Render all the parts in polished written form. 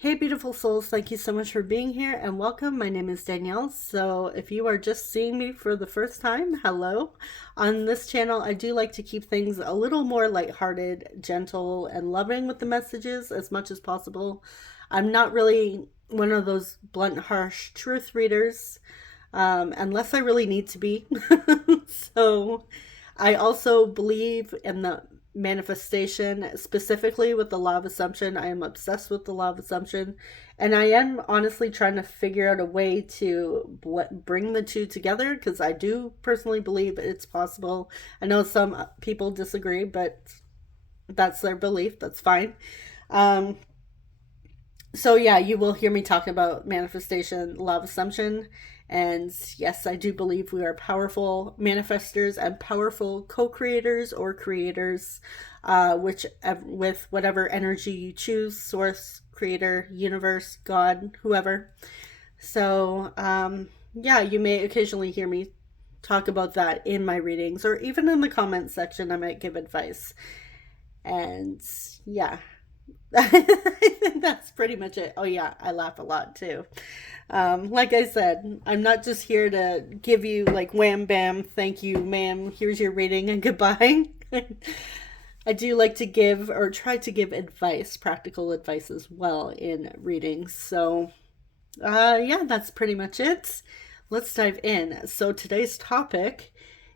Hey, beautiful souls, thank you so much for being here and welcome. My name is Danielle. So, if you are just seeing me for the first time, hello. On this channel, I do like to keep things a little more lighthearted, gentle, and loving with the messages as much as possible. I'm not really one of those blunt, harsh truth readers, unless I really need to be. So, I also believe in the manifestation, specifically with the law of assumption. I am obsessed with the law of assumption, and I am honestly trying to figure out a way to bring the two together because I do personally believe it's possible. I know some people disagree, but that's their belief. That's fine. Um, so yeah, you will hear me talk about manifestation, law of assumption, and yes, I do believe we are powerful manifestors and powerful co-creators or creators, which with whatever energy you choose, source, creator, universe, God, whoever. So yeah, you may occasionally hear me talk about that in my readings, or even in the comment section. I might give advice, and yeah, I think that's pretty much it. Oh yeah, I laugh a lot too. Like I said, I'm not just here to give you like wham bam, thank you, ma'am, here's your reading and goodbye. I do like to give or try to give advice, practical advice as well in readings. So, yeah, that's pretty much it. Let's dive in. So today's topic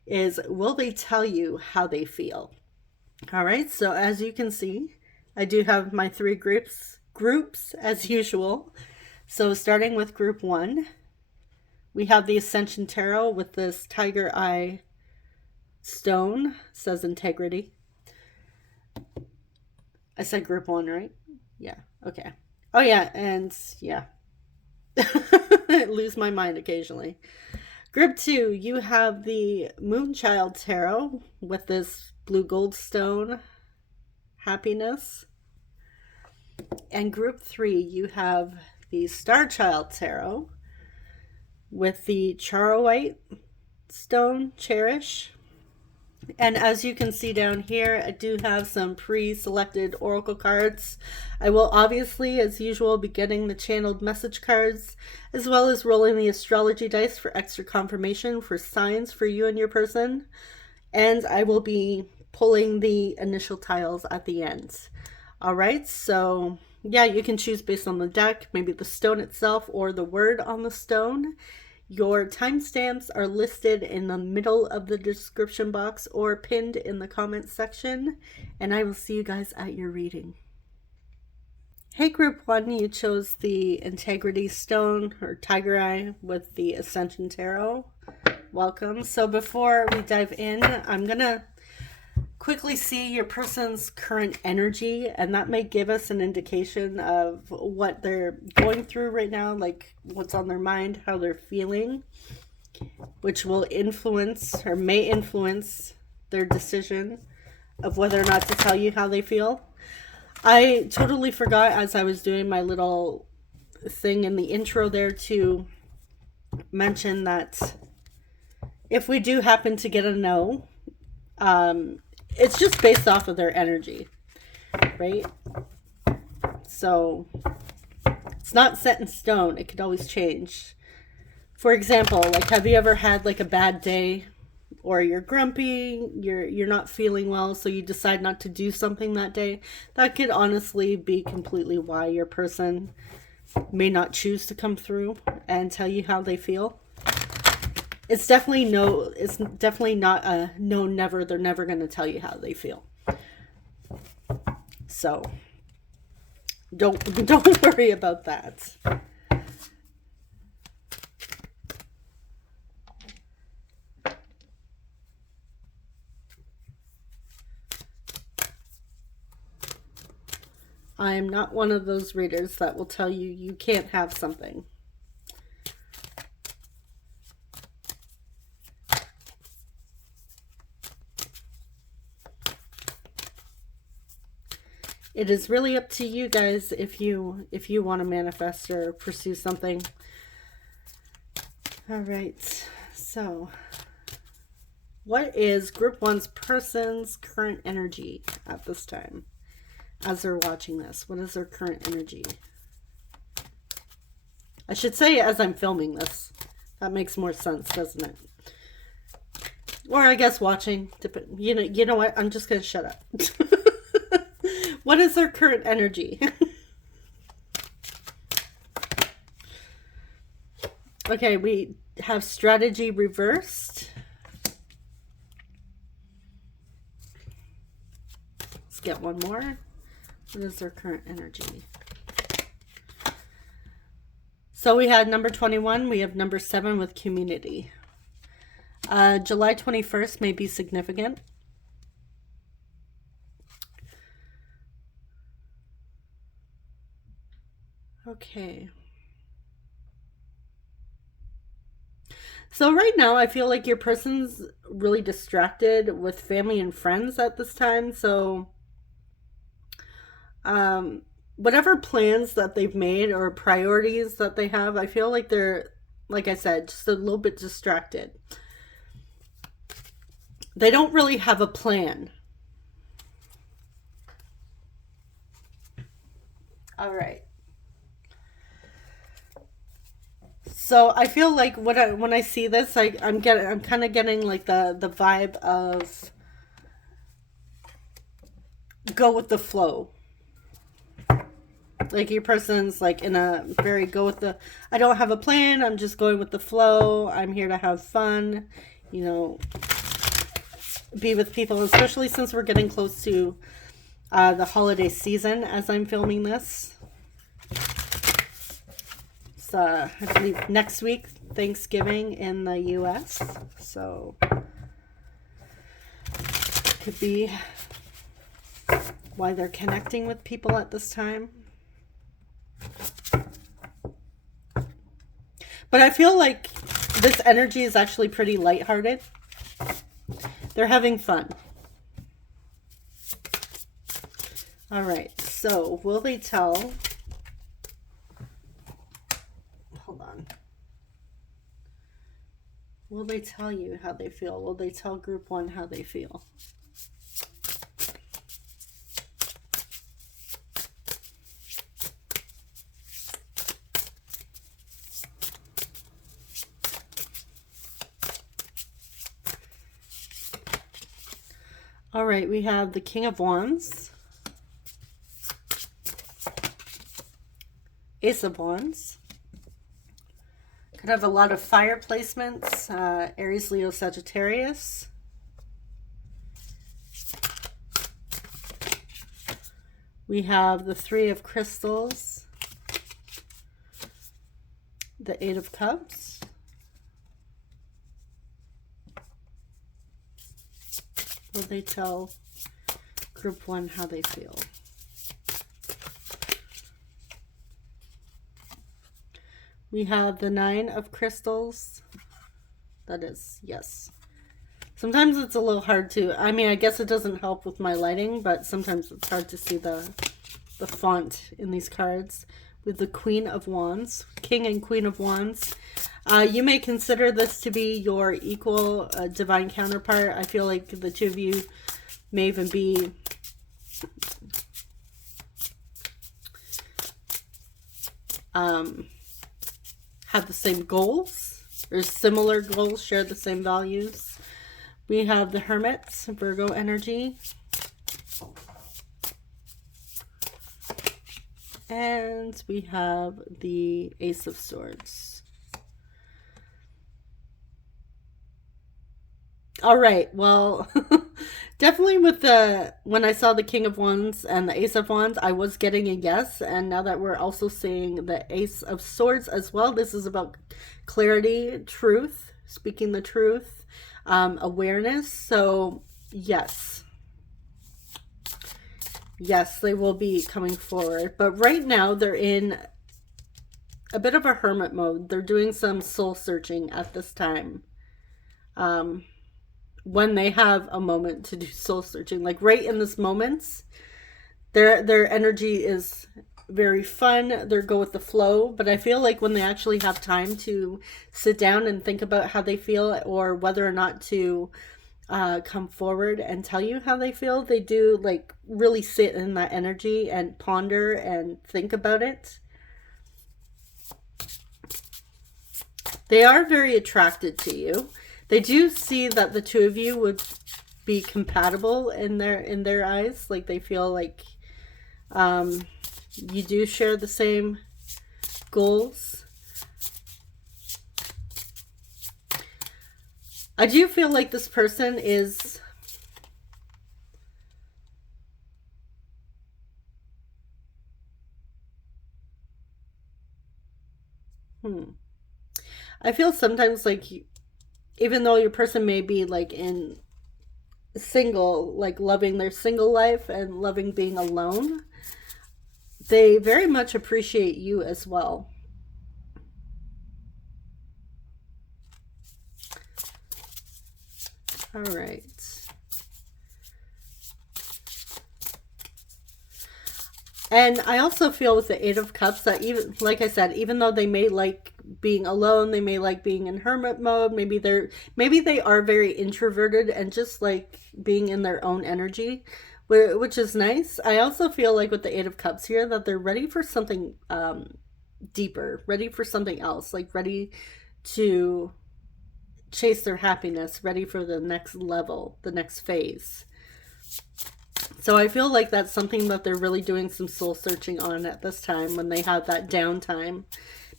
is, will they tell you how they feel? All right, so as you can see, I do have my three groups as usual. So starting with group 1, we have the Ascension Tarot with this tiger eye stone. It says integrity. I said group 1, right? Yeah, okay. Oh yeah, and yeah. I lose my mind occasionally. Group 2, you have the Moonchild Tarot with this blue gold stone, happiness. And group 3, you have the Starchild Tarot with the Charoite stone, cherish. And as you can see down here, I do have some pre-selected oracle cards. I will obviously, as usual, be getting the channeled message cards, as well as rolling the astrology dice for extra confirmation for signs for you and your person. And I will be pulling the initial tiles at the end. All right, so yeah, you can choose based on the deck, maybe the stone itself or the word on the stone. Your timestamps are listed in the middle of the description box or pinned in the comments section, and I will see you guys at your reading. Hey, group 1, you chose the Integrity Stone or Tiger Eye with the Ascension Tarot. Welcome. So before we dive in, I'm going to quickly see your person's current energy, and that may give us an indication of what they're going through right now, like what's on their mind, how they're feeling, which will influence or may influence their decision of whether or not to tell you how they feel. I totally forgot as I was doing my little thing in the intro there to mention that if we do happen to get a no, it's just based off of their energy, right? So it's not set in stone. It could always change. For example, like, have you ever had like a bad day, or you're grumpy, you're not feeling well, so you decide not to do something that day? That could honestly be completely why your person may not choose to come through and tell you how they feel. It's definitely not a no, never. They're never going to tell you how they feel. So don't worry about that. I am not one of those readers that will tell you you can't have something. It is really up to you guys if you want to manifest or pursue something. All right, so what is group 1's person's current energy at this time as they're watching this? What is their current energy? I should say as I'm filming this. That makes more sense, doesn't it? Or I guess watching. You know what? I'm just going to shut up. What is their current energy? Okay, we have strategy reversed. Let's get one more. What is their current energy? So we had number 21. We have number 7 with community. July 21st may be significant. Okay. So right now I feel like your person's really distracted with family and friends at this time. So whatever plans that they've made or priorities that they have, I feel like they're, like I said, just a little bit distracted. They don't really have a plan. All right. So I feel like when I see this, I'm kind of getting like the vibe of go with the flow. Like your person's like in a very go with the, I don't have a plan, I'm just going with the flow. I'm here to have fun, you know, be with people, especially since we're getting close to the holiday season as I'm filming this. It's, I believe next week, Thanksgiving in the US. So could be why they're connecting with people at this time. But I feel like this energy is actually pretty lighthearted. They're having fun. All right, so will they tell? Hold on. Will they tell you how they feel? Will they tell group 1 how they feel? All right, we have the King of Wands, Ace of Wands. Could have a lot of fire placements, Aries, Leo, Sagittarius. We have the Three of Crystals, the Eight of Cups. Will they tell group 1 how they feel? We have the Nine of Crystals. That is, yes. Sometimes it's a little hard to, I mean, I guess it doesn't help with my lighting, but sometimes it's hard to see the font in these cards. With the Queen of Wands, King and Queen of Wands. You may consider this to be your equal divine counterpart. I feel like the two of you may even be have the same goals or similar goals, share the same values. We have the Hermit, Virgo energy. And we have the Ace of Swords. All right, well, definitely with when I saw the King of Wands and the Ace of Wands, I was getting a yes. And now that we're also seeing the Ace of Swords as well, this is about clarity, truth, speaking the truth, awareness. So yes. Yes, they will be coming forward. But right now, they're in a bit of a hermit mode. They're doing some soul searching at this time. When they have a moment to do soul searching. Like right in this moment, their energy is very fun. They go with the flow. But I feel like when they actually have time to sit down and think about how they feel or whether or not to come forward and tell you how they feel, they do like really sit in that energy and ponder and think about it. They are very attracted to you. They do see that the two of you would be compatible in their eyes. Like they feel like you do share the same goals. I do feel like this person is I feel sometimes like even though your person may be like in single, like loving their single life and loving being alone, they very much appreciate you as well. All right. And I also feel with the Eight of Cups that even, like I said, even though they may like being alone, they may like being in hermit mode, maybe they are very introverted and just like being in their own energy, which is nice. I also feel like with the Eight of Cups here that they're ready for something deeper, ready for something else, like ready to chase their happiness, ready for the next level, the next phase. So I feel like that's something that they're really doing some soul searching on at this time when they have that downtime.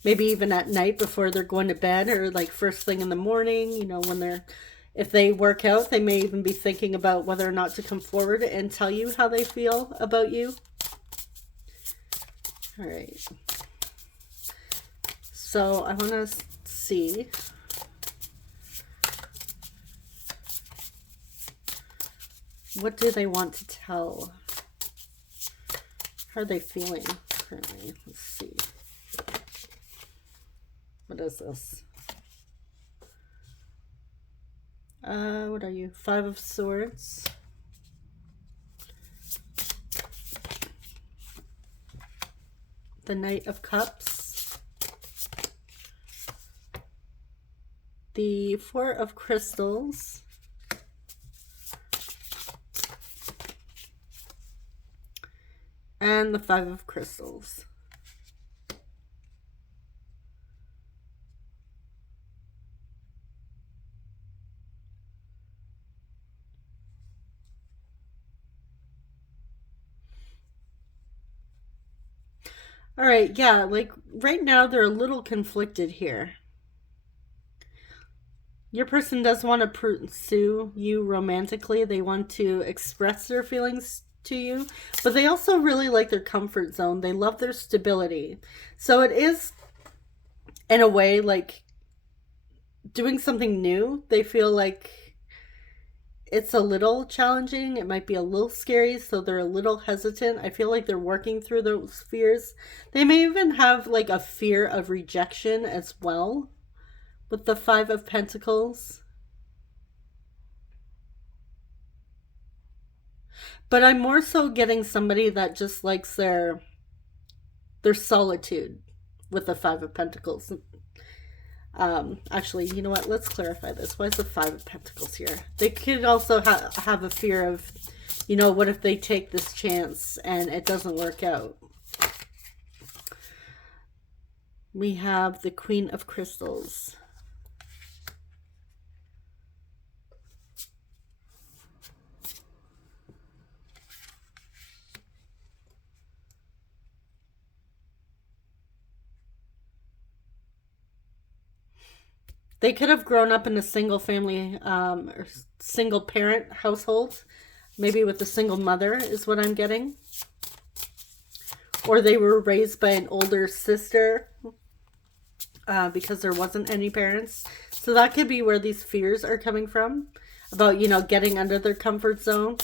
Maybe even at night before they're going to bed, or like first thing in the morning, you know, if they work out, they may even be thinking about whether or not to come forward and tell you how they feel about you. All right. So I want to see. What do they want to tell? How are they feeling currently? Let's see. What is this? What are you? Five of Swords. The Knight of Cups. The Four of Crystals. And the Five of Crystals. All right, yeah, like right now they're a little conflicted here. Your person does want to pursue you romantically. They want to express their feelings to you, but they also really like their comfort zone. They love their stability. So it is, in a way, like doing something new. They feel like it's a little challenging. It might be a little scary, so they're a little hesitant. I feel like they're working through those fears. They may even have like a fear of rejection as well with the Five of Pentacles. But I'm more so getting somebody that just likes their solitude with the Five of Pentacles. Actually, you know what? Let's clarify this. Why is the Five of Pentacles here? They could also have a fear of, you know, what if they take this chance and it doesn't work out? We have the Queen of Crystals. They could have grown up in a single family or single parent household, maybe with a single mother is what I'm getting. Or they were raised by an older sister because there wasn't any parents. So that could be where these fears are coming from about, you know, getting under their comfort zone.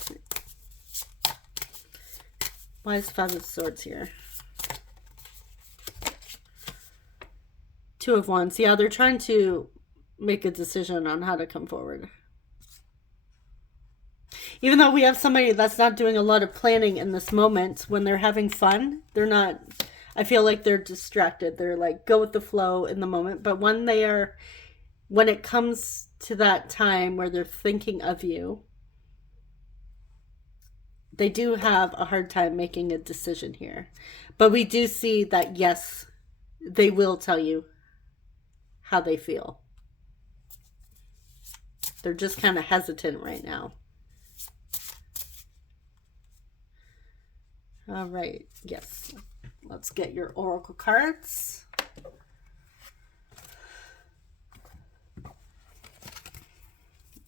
Why is Five of Swords here? Two of Wands. Yeah, they're trying to make a decision on how to come forward. Even though we have somebody that's not doing a lot of planning in this moment, when they're having fun, they're not, I feel like they're distracted. They're like, go with the flow in the moment. But when it comes to that time where they're thinking of you, they do have a hard time making a decision here. But we do see that, yes, they will tell you how they feel. They're just kind of hesitant right now. All right. Yes. Let's get your oracle cards.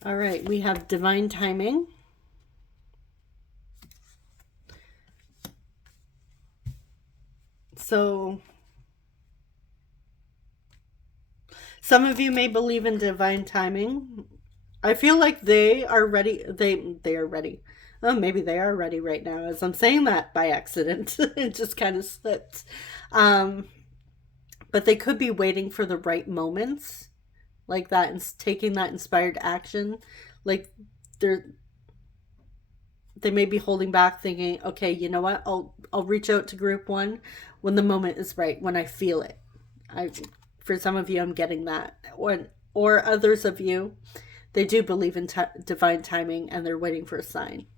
All right. We have divine timing. So some of you may believe in divine timing. I feel like they are ready. They are ready. Oh, maybe they are ready right now. As I'm saying that by accident, it just kind of slipped. But they could be waiting for the right moments, like that, and taking that inspired action. Like they may be holding back, thinking, okay, you know what? I'll reach out to group one when the moment is right, when I feel it. For some of you, I'm getting that, or others of you, they do believe in divine timing and they're waiting for a sign.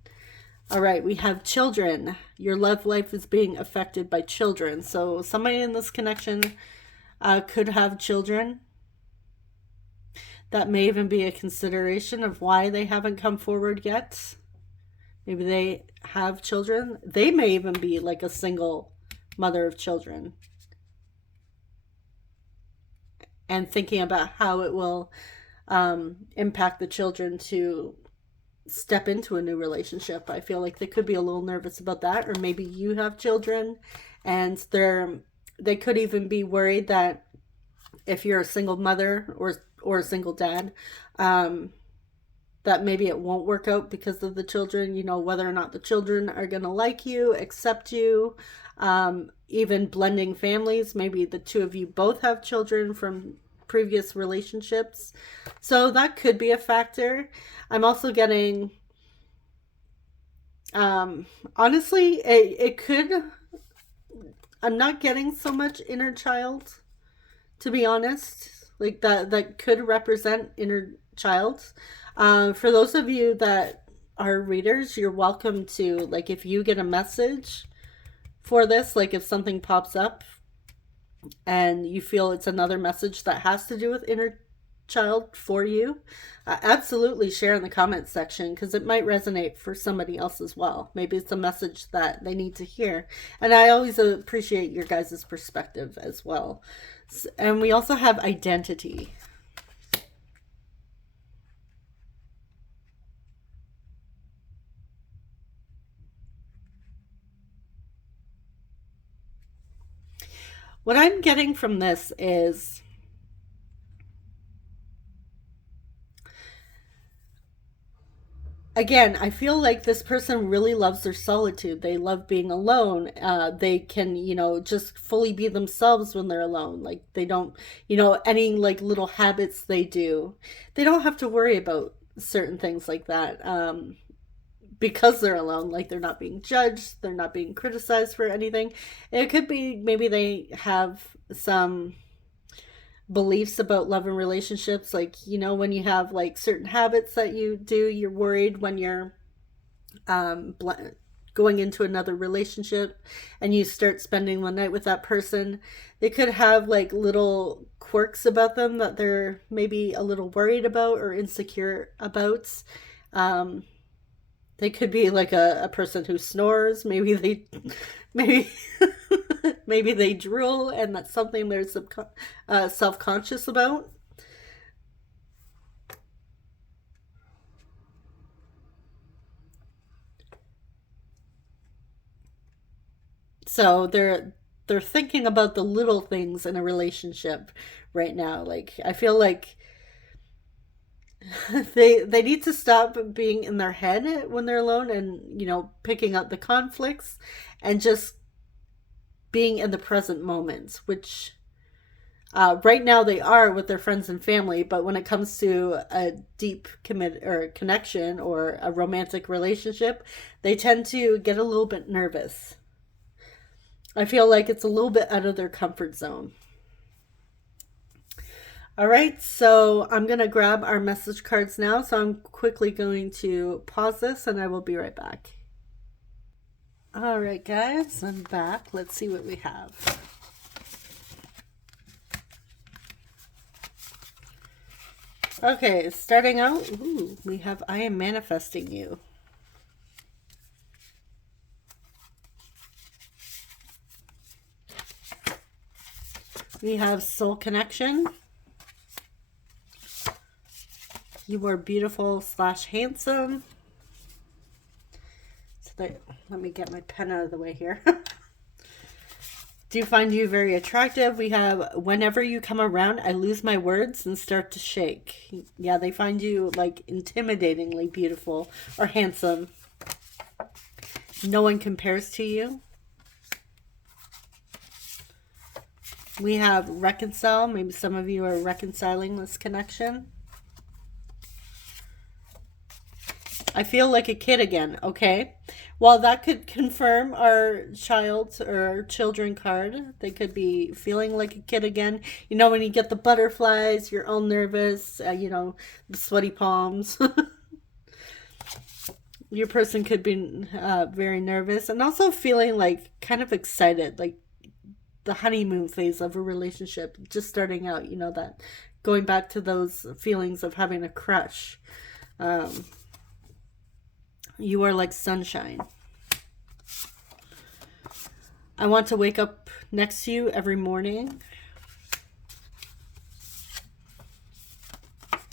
All right, we have children. Your love life is being affected by children. So somebody in this connection could have children. That may even be a consideration of why they haven't come forward yet. Maybe they have children. They may even be like a single mother of children. And thinking about how it will impact the children to step into a new relationship. I feel like they could be a little nervous about that, or maybe you have children and they could even be worried that if you're a single mother or a single dad, that maybe it won't work out because of the children, whether or not the children are going to like you, accept you, even blending families. Maybe the two of you both have children from previous relationships. So that could be a factor. I'm also getting, honestly, it could, I'm not getting so much inner child, to be honest. Like that could represent inner child. For those of you that are readers, you're welcome to, like, if you get a message for this, like if something pops up and you feel it's another message that has to do with inner child for you, absolutely share in the comments section, because it might resonate for somebody else as well. Maybe it's a message that they need to hear. And I always appreciate your guys' perspective as well. And we also have identity. What I'm getting from this is, again, I feel like this person really loves their solitude. They love being alone. They can, just fully be themselves when they're alone. Like they don't, any like little habits they do, they don't have to worry about certain things like that. Because they're alone, like they're not being judged, they're not being criticized for anything. It could be maybe they have some beliefs about love and relationships, like when you have like certain habits that you do, you're worried when you're going into another relationship and you start spending the night with that person. They could have like little quirks about them that they're maybe a little worried about or insecure about. They could be like a person who snores. Maybe maybe they drool, and that's something they're self-conscious about. So they're thinking about the little things in a relationship right now. Like I feel like they need to stop being in their head when they're alone, and picking up the conflicts and just being in the present moment, which right now they are with their friends and family. But when it comes to a deep connection or a romantic relationship, they tend to get a little bit nervous. I feel like it's a little bit out of their comfort zone. All right, so I'm going to grab our message cards now. So I'm quickly going to pause this and I will be right back. All right, guys, I'm back. Let's see what we have. Okay, starting out, ooh, we have I am manifesting you. We have soul connection. You are beautiful / handsome. So let me get my pen out of the way here. Do you find you very attractive? We have whenever you come around, I lose my words and start to shake. Yeah, they find you like intimidatingly beautiful or handsome. No one compares to you. We have reconcile. Maybe some of you are reconciling this connection. I feel like a kid again. Okay. Well, that could confirm our child or our children card. They could be feeling like a kid again. You know, when you get the butterflies, you're all nervous, you know, the sweaty palms. Your person could be very nervous and also feeling like kind of excited, like the honeymoon phase of a relationship just starting out, you know, that going back to those feelings of having a crush. You are like sunshine. I want to wake up next to you every morning.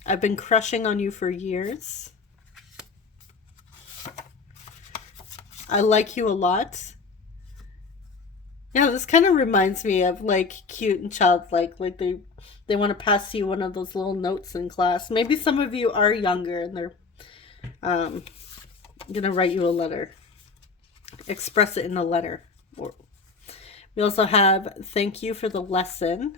I've been crushing on you for years. I like you a lot. Yeah, this kind of reminds me of like cute and childlike. Like they want to pass you one of those little notes in class. Maybe some of you are younger and they're gonna write you a letter, express it in a letter. We also have thank you for the lesson.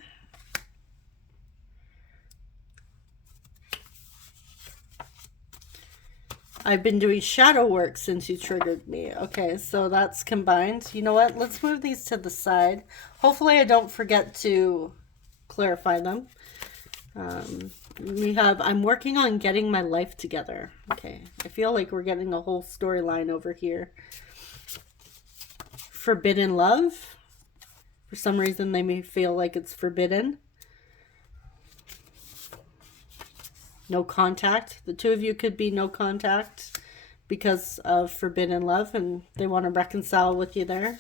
I've been doing shadow work since you triggered me. Okay, so that's combined. You know what, let's move these to the side. Hopefully I don't forget to clarify them. We have I'm working on getting my life together. Okay, I feel like we're getting a whole storyline over here. Forbidden love. For some reason they may feel like it's forbidden. No contact. The two of you could be no contact because of forbidden love and they want to reconcile with you there.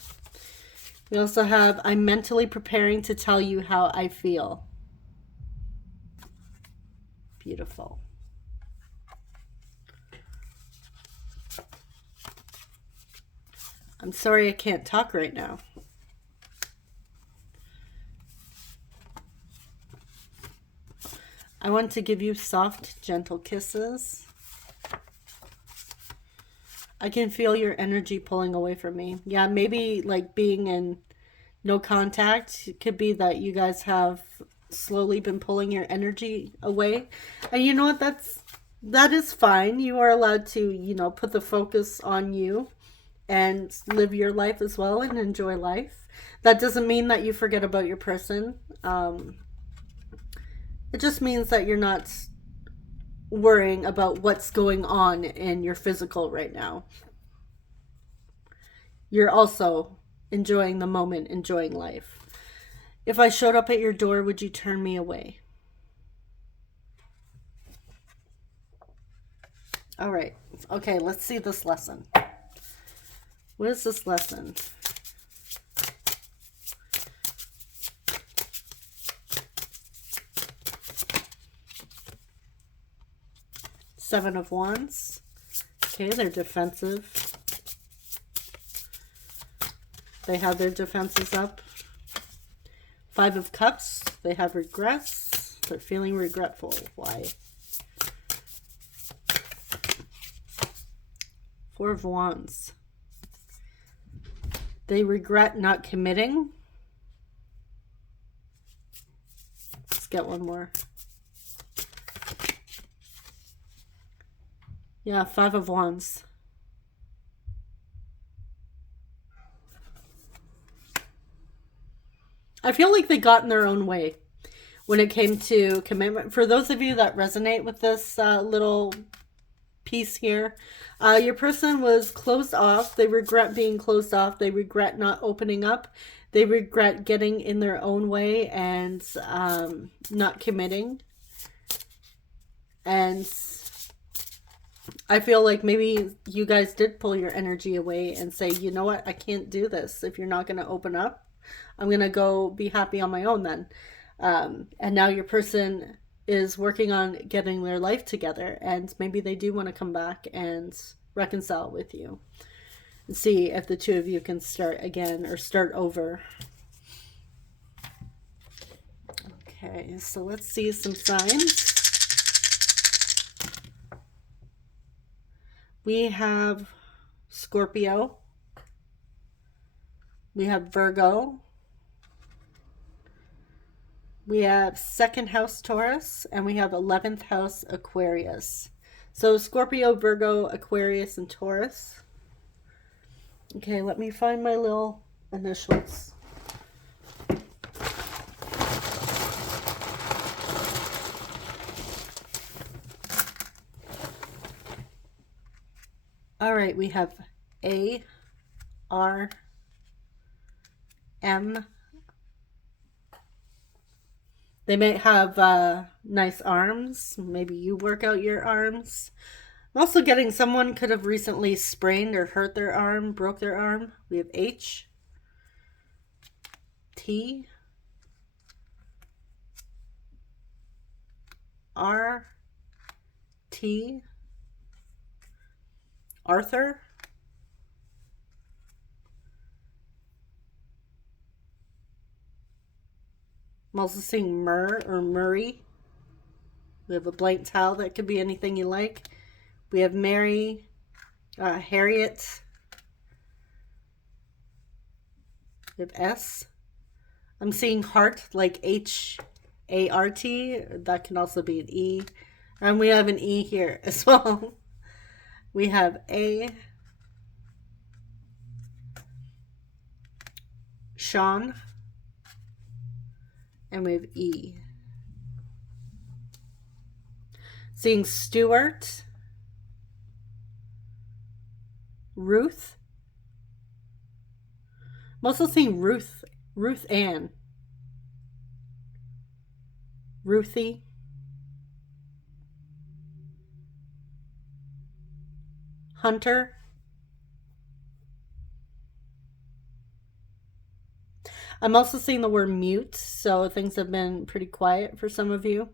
We also have I'm mentally preparing to tell you how I feel. Beautiful. I'm sorry I can't talk right now. I want to give you soft, gentle kisses. I can feel your energy pulling away from me. Yeah, maybe like being in no contact. It could be that you guys have slowly been pulling your energy away. And you know what? That is fine. You are allowed to, you know, put the focus on you and live your life as well and enjoy life. That doesn't mean that you forget about your person. It just means that you're not worrying about what's going on in your physical right now. You're also enjoying the moment, enjoying life. If I showed up at your door, would you turn me away? All right. Okay, let's see this lesson. What is this lesson? Seven of Wands. Okay, they're defensive. They have their defenses up. Five of Cups. They have regrets. They're feeling regretful. Why? Four of Wands. They regret not committing. Let's get one more. Yeah, Five of Wands. I feel like they got in their own way when it came to commitment. For those of you that resonate with this little piece here, your person was closed off. They regret being closed off. They regret not opening up. They regret getting in their own way and not committing. And I feel like maybe you guys did pull your energy away and say, you know what, I can't do this. If you're not going to open up, I'm going to go be happy on my own then. And now your person is working on getting their life together, and maybe they do want to come back and reconcile with you and see if the two of you can start again or start over. Okay, so let's see some signs. We have Scorpio. We have Virgo. We have 2nd house Taurus, and we have 11th house Aquarius. So Scorpio, Virgo, Aquarius, and Taurus. Okay, let me find my little initials. All right, we have A, R, M. They may have nice arms. Maybe you work out your arms. I'm also getting someone could have recently sprained or hurt their arm, broke their arm. We have H, T, R, T, Arthur, I'm also seeing Mur or Murray. We have a blank towel. That could be anything you like. We have Mary, Harriet. We have S. I'm seeing heart, like H-A-R-T. That can also be an E. And we have an E here as well. We have A. Sean. And we have E. Seeing Stuart. Ruth. I'm also seeing Ruth Ann. Ruthie. Hunter. I'm also seeing the word mute, so things have been pretty quiet for some of you.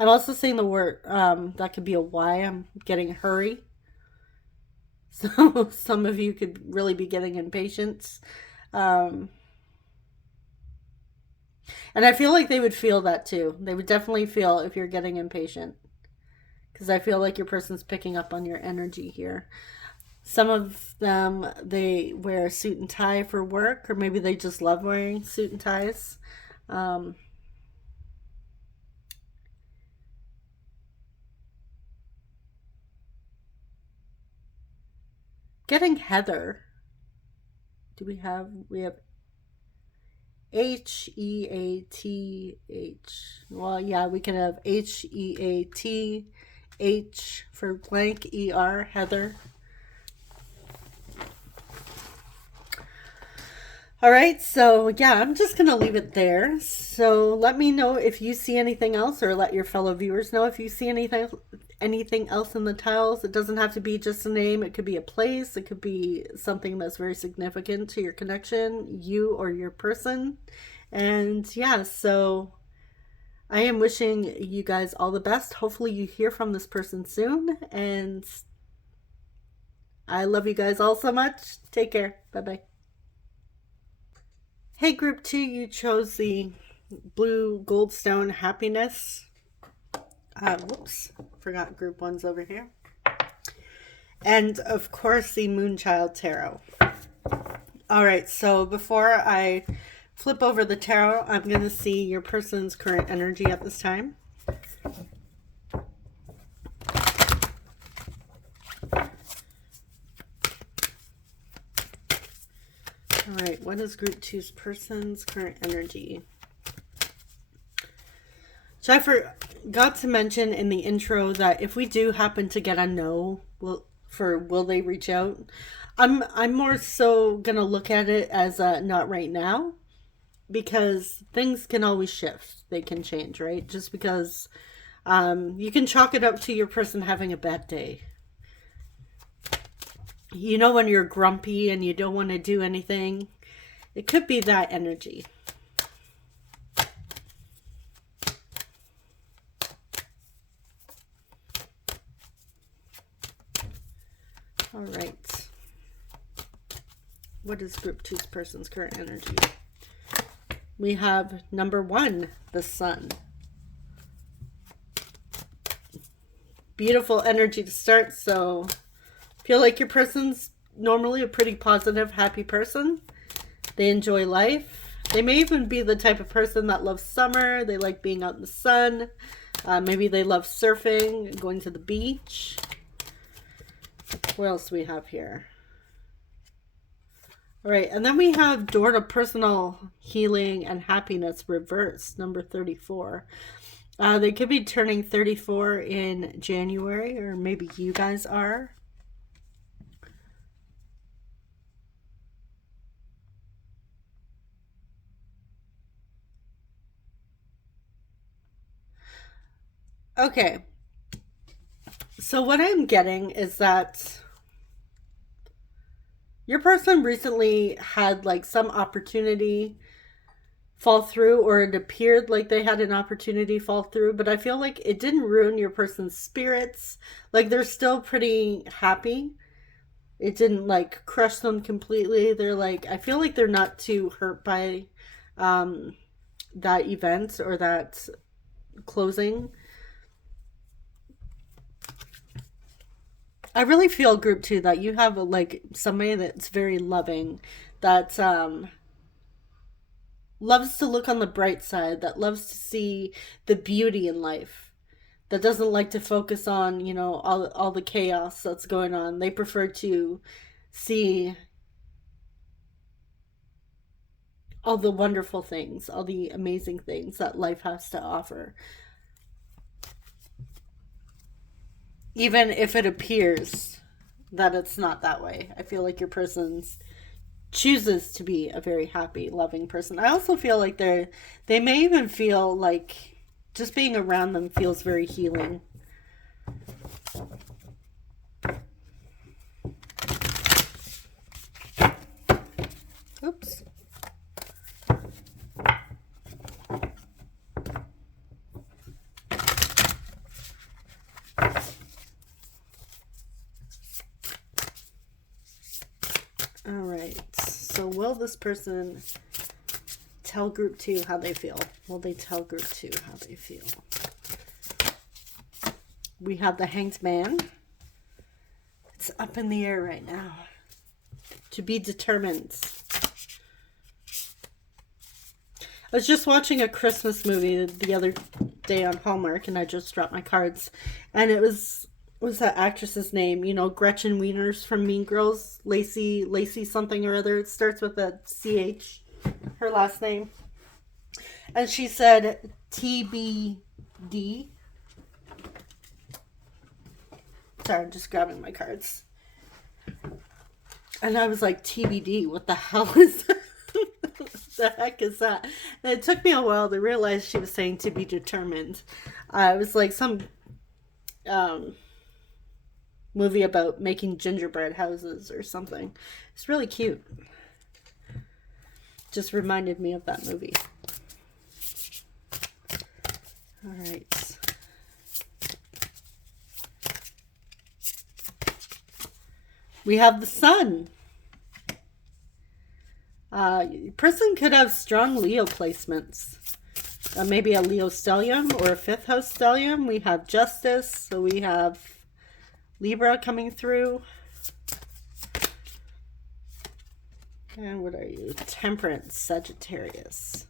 I'm also seeing the word, that could be a Y. I'm getting hurry. So some of you could really be getting impatient. And I feel like they would feel that too. They would definitely feel if you're getting impatient. Because I feel like your person's picking up on your energy here. Some of them, they wear a suit and tie for work, or maybe they just love wearing suit and ties. Getting Heather. We have H-E-A-T-H. Well, yeah, we can have H-E-A-T-H for blank, E-R, Heather. All right, so yeah, I'm just going to leave it there. So let me know if you see anything else, or let your fellow viewers know if you see anything else in the tiles. It doesn't have to be just a name. It could be a place. It could be something that's very significant to your connection, you or your person. And yeah, so I am wishing you guys all the best. Hopefully you hear from this person soon. And I love you guys all so much. Take care. Bye-bye. Hey, group 2, you chose the blue goldstone happiness. Whoops, forgot group 1's over here. And of course, the Moonchild Tarot. All right, so before I flip over the tarot, I'm going to see your person's current energy at this time. All right, what is group 2's person's current energy? So I forgot to mention in the intro that if we do happen to get a no, will they reach out? I'm more so gonna look at it as not right now. because things can always shift. They can change, right? Just because you can chalk it up to your person having a bad day. You know, when you're grumpy and you don't want to do anything, it could be that energy. All right. What is group 2's person's current energy? We have number 1, the sun. Beautiful energy to start. So feel like your person's normally a pretty positive, happy person. They enjoy life. They may even be the type of person that loves summer. They like being out in the sun. Maybe they love surfing, going to the beach. What else do we have here? All right, and then we have door to personal healing and happiness reversed, number 34. They could be turning 34 in January, or maybe you guys are. Okay. So what I'm getting is that your person recently had like some opportunity fall through, or it appeared like they had an opportunity fall through, but I feel like it didn't ruin your person's spirits. Like they're still pretty happy. It didn't like crush them completely. They're like, I feel like they're not too hurt by that event or that closing. I really feel, group 2, that you have like somebody that's very loving, that loves to look on the bright side, that loves to see the beauty in life, that doesn't like to focus on, you know, all the chaos that's going on. They prefer to see all the wonderful things, all the amazing things that life has to offer. Even if it appears that it's not that way. I feel like your person's chooses to be a very happy, loving person. I also feel like they may even feel like just being around them feels very healing. Oops. All right. So will this person tell group 2 how they feel? Will they tell group 2 how they feel? We have the Hanged Man. It's up in the air right now. To be determined. I was just watching a Christmas movie the other day on Hallmark, and I just dropped my cards. And it was, what's that actress's name? You know, Gretchen Wieners from Mean Girls. Lacey something or other. It starts with a CH, her last name. And she said TBD. Sorry, I'm just grabbing my cards. And I was like, TBD, what the hell is that? The heck is that? And it took me a while to realize she was saying to be determined. It was like some movie about making gingerbread houses or something. It's really cute. Just reminded me of that movie. All right. We have the sun. Person could have strong Leo placements. Maybe a Leo stellium or a 5th house stellium. We have justice. So we have Libra coming through. And what are you? Temperance, Sagittarius.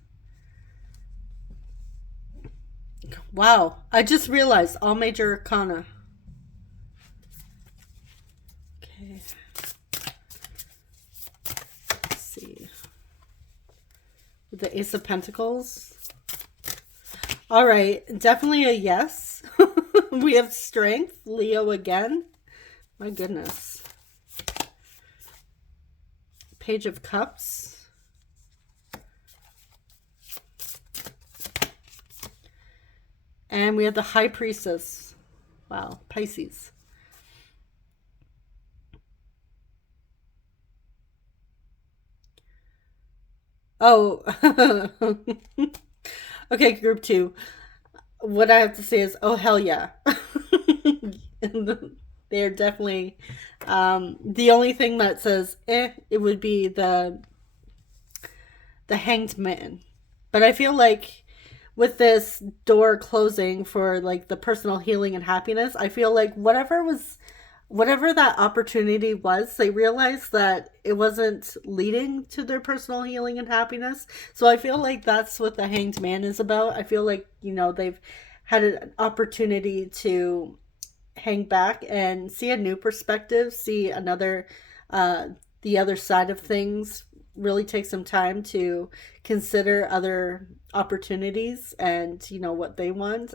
Wow. I just realized all major arcana. Okay. Let's see. The Ace of Pentacles. All right. Definitely a yes. We have strength. Leo again. My goodness. Page of Cups. And we have the High Priestess. Wow, Pisces. Oh, okay, group two. What I have to say is, oh, hell yeah. They're definitely, the only thing that says, it would be the Hanged Man. But I feel like with this door closing for like the personal healing and happiness, I feel like whatever that opportunity was, they realized that it wasn't leading to their personal healing and happiness. So I feel like that's what the Hanged Man is about. I feel like, they've had an opportunity to hang back and see a new perspective, see another, the other side of things, really take some time to consider other opportunities and, what they want.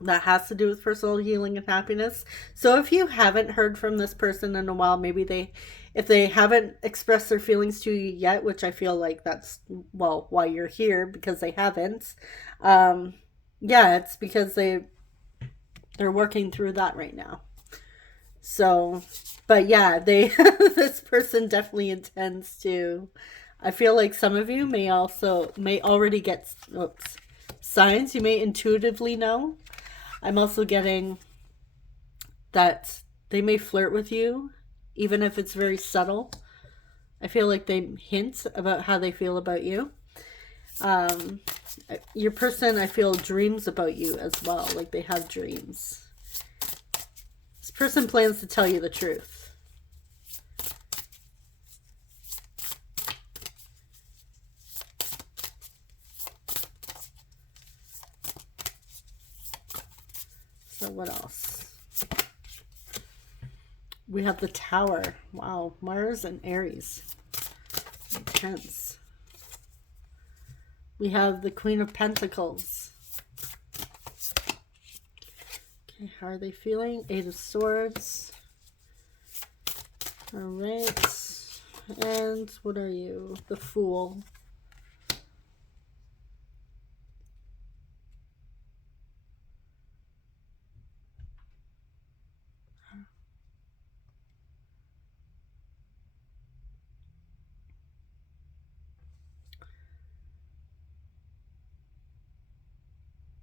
That has to do with personal healing and happiness. So if you haven't heard from this person in a while, maybe if they haven't expressed their feelings to you yet, which I feel like that's, well, why you're here, because they haven't. Yeah, it's because they're working through that right now. So, but yeah, this person definitely intends to. I feel like some of you may already get signs. You may intuitively know. I'm also getting that they may flirt with you, even if it's very subtle. I feel like they hint about how they feel about you. Your person, I feel, dreams about you as well. Like they have dreams. This person plans to tell you the truth. So what else? We have the Tower. Wow, Mars and Aries. Intense. We have the Queen of Pentacles. Okay, how are they feeling? Eight of Swords. All right. And what are you? The Fool.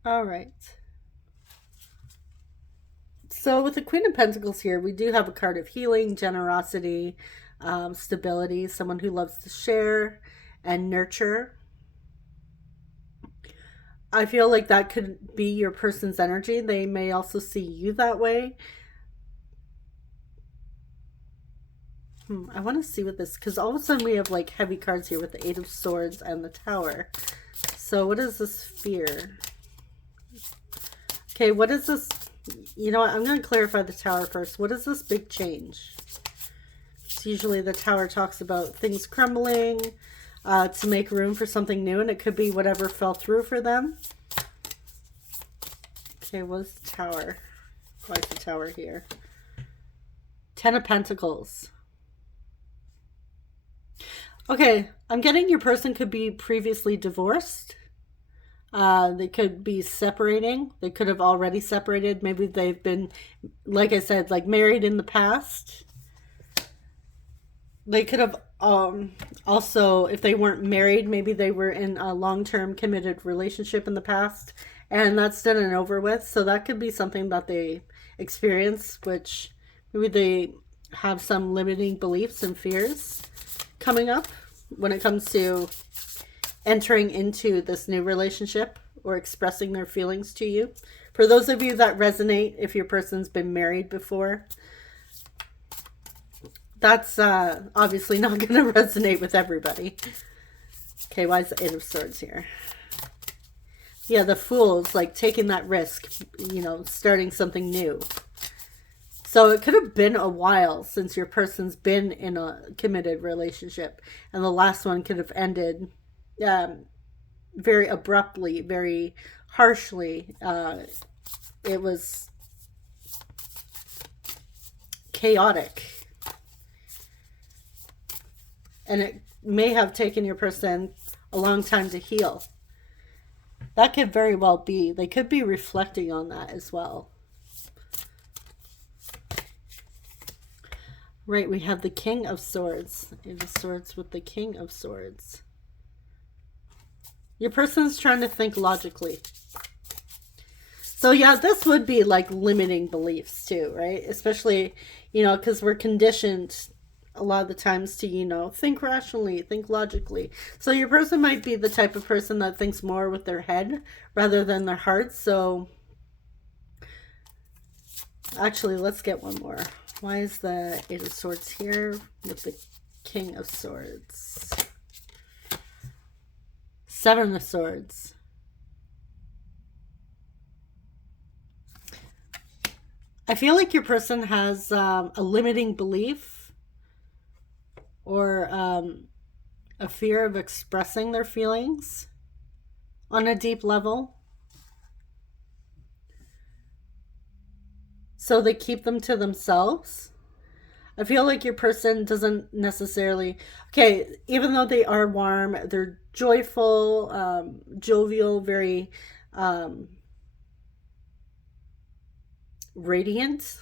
All right. So with the Queen of Pentacles here, we do have a card of healing, generosity, stability, someone who loves to share and nurture. I feel like that could be your person's energy. They may also see you that way. I want to see what this, because all of a sudden we have like heavy cards here with the Eight of Swords and the Tower. So what is this fear? Okay, what is this? You know what? I'm going to clarify the Tower first. What is this big change? It's usually the Tower talks about things crumbling to make room for something new, and it could be whatever fell through for them. Okay, what's the Tower? Why is the Tower here? Ten of Pentacles. Okay, I'm getting your person could be previously divorced. They could be separating. They could have already separated. Maybe they've been, like I said, like married in the past. They could have also, if they weren't married, maybe they were in a long-term committed relationship in the past, and that's done and over with. So that could be something that they experience, which maybe they have some limiting beliefs and fears coming up when it comes to entering into this new relationship or expressing their feelings to you. For those of you that resonate, if your person's been married before, that's obviously not going to resonate with everybody. Okay, why is the Eight of Swords here? Yeah, the Fool's like taking that risk, starting something new. So it could have been a while since your person's been in a committed relationship, and the last one could have ended very abruptly, very harshly. It was chaotic. And it may have taken your person a long time to heal. That could very well be. They could be reflecting on that as well. Right, we have the King of Swords. Eight of Swords with the King of Swords. Your person's trying to think logically. So yeah, this would be like limiting beliefs too, right? Especially, because we're conditioned a lot of the times to, think rationally, think logically. So your person might be the type of person that thinks more with their head rather than their heart. So actually, let's get one more. Why is the Eight of Swords here with the King of Swords? Seven of Swords. I feel like your person has a limiting belief or a fear of expressing their feelings on a deep level. So they keep them to themselves. I feel like your person doesn't necessarily... Okay, even though they are warm, they're joyful, jovial, very radiant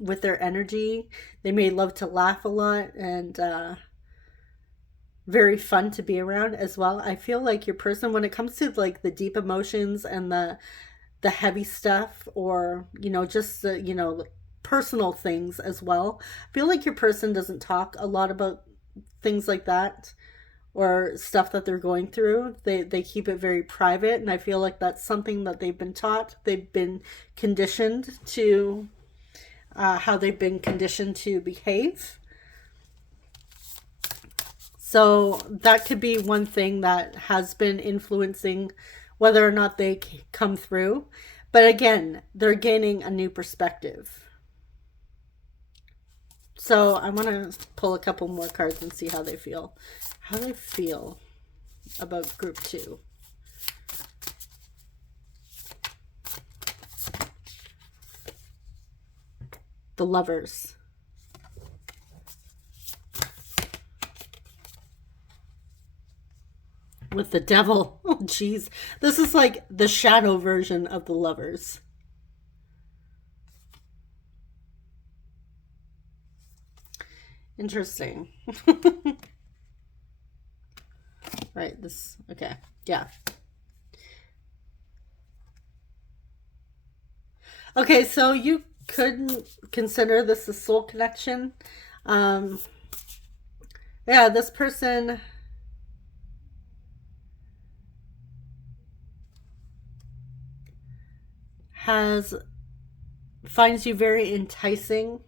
with their energy. They may love to laugh a lot and very fun to be around as well. I feel like your person, when it comes to like the deep emotions and the heavy stuff, or just the personal things as well, I feel like your person doesn't talk a lot about things like that or stuff that they're going through. They keep it very private, and I feel like that's something that they've been taught. They've been conditioned to how they've been conditioned to behave. So that could be one thing that has been influencing whether or not they come through. But again, they're gaining a new perspective. So I want to pull a couple more cards and see how they feel. How they feel about group 2. The Lovers. With the Devil. Oh, jeez. This is like the shadow version of the Lovers. Interesting. Right, this... Okay, yeah. Okay, so you could consider this a soul connection. Yeah, this person... finds you very enticing.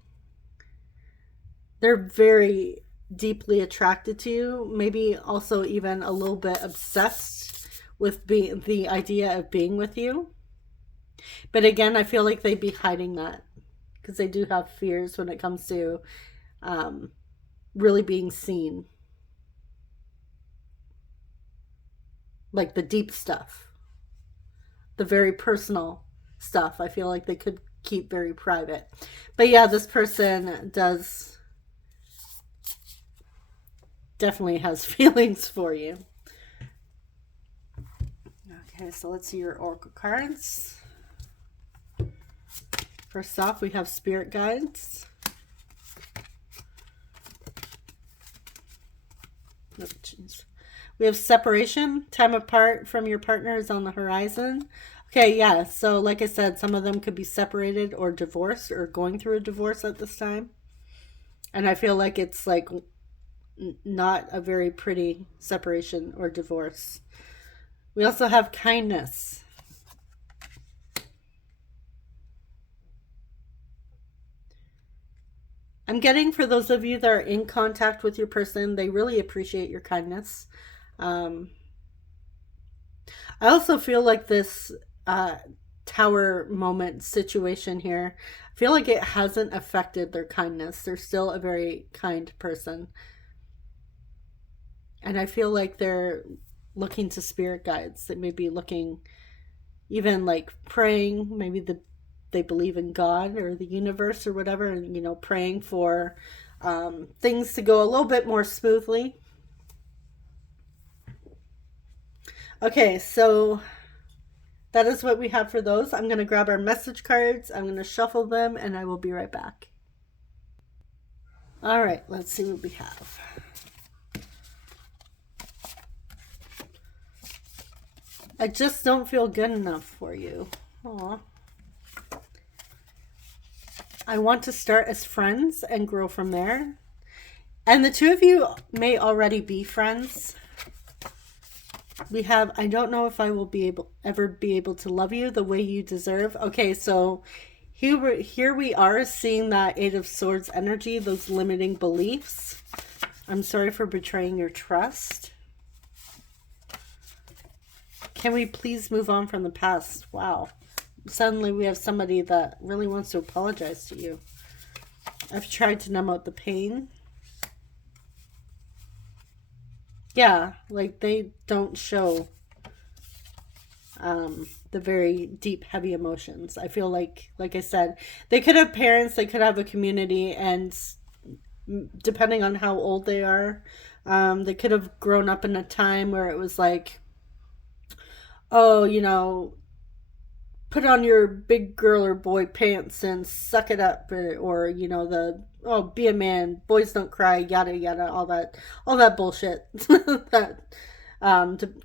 They're very deeply attracted to you, maybe also even a little bit obsessed with the idea of being with you. But again, I feel like they'd be hiding that because they do have fears when it comes to really being seen. Like the deep stuff, the very personal stuff, I feel like they could keep very private. But yeah, this person definitely has feelings for you. Okay, so let's see your oracle cards. First off, we have spirit guides. Oh, geez. We have separation. Time apart from your partner is on the horizon. Okay, yeah. So like I said, some of them could be separated or divorced or going through a divorce at this time. And I feel like it's like not a very pretty separation or divorce. We also have kindness. I'm getting, for those of you that are in contact with your person, they really appreciate your kindness. I also feel like this tower moment situation here, I feel like it hasn't affected their kindness. They're still a very kind person. And I feel like they're looking to spirit guides. They may be looking, even like praying, maybe they believe in God or the universe or whatever, and praying for things to go a little bit more smoothly. Okay, so that is what we have for those. I'm going to grab our message cards. I'm going to shuffle them and I will be right back. All right, let's see what we have. I just don't feel good enough for you. Aw. I want to start as friends and grow from there. And the two of you may already be friends. We have, I don't know if I will ever be able to love you the way you deserve. Okay, so here we are seeing that Eight of Swords energy, those limiting beliefs. I'm sorry for betraying your trust. Can we please move on from the past? Wow. Suddenly we have somebody that really wants to apologize to you. I've tried to numb out the pain. Yeah, like they don't show the very deep, heavy emotions. I feel like I said, they could have parents, they could have a community, and depending on how old they are, they could have grown up in a time where it was like, oh, you know, put on your big girl or boy pants and suck it up, or you know, be a man, boys don't cry, yada yada, all that bullshit. That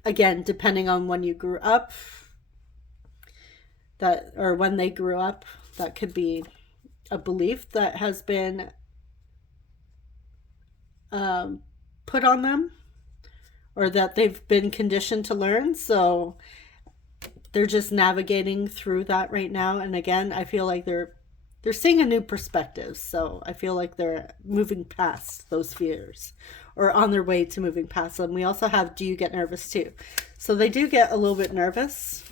again, depending on when you grew up, or when they grew up, that could be a belief that has been put on them, or that they've been conditioned to learn. So they're just navigating through that right now. And again, I feel like they're seeing a new perspective. So I feel like they're moving past those fears, or on their way to moving past them. We also have, do you get nervous too? So they do get a little bit nervous.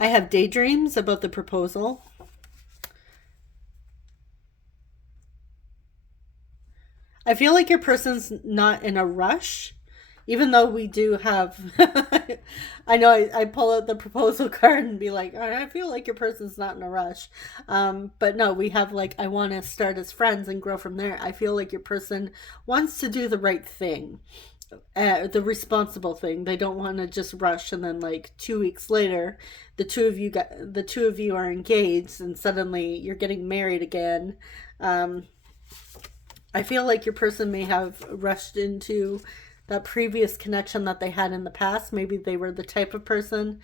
I have daydreams about the proposal. I feel like your person's not in a rush. Even though we do have, I know I pull out the proposal card and be like, I feel like your person's not in a rush. But no, we have like, I want to start as friends and grow from there. I feel like your person wants to do the right thing, the responsible thing. They don't want to just rush and then like 2 weeks later, the two of you are engaged and suddenly you're getting married again. I feel like your person may have rushed into that previous connection that they had in the past. Maybe they were the type of person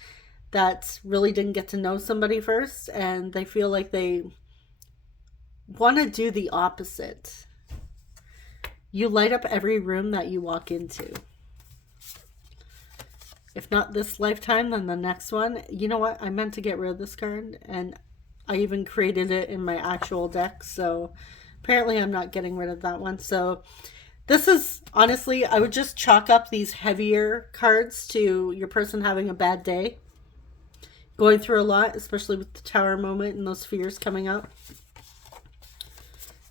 that really didn't get to know somebody first, and they feel like they want to do the opposite. You light up every room that you walk into. If not this lifetime, then the next one. You know what? I meant to get rid of this card, and I even created it in my actual deck, so apparently I'm not getting rid of that one. So this is, honestly, I would just chalk up these heavier cards to your person having a bad day. Going through a lot, especially with the Tower moment and those fears coming up.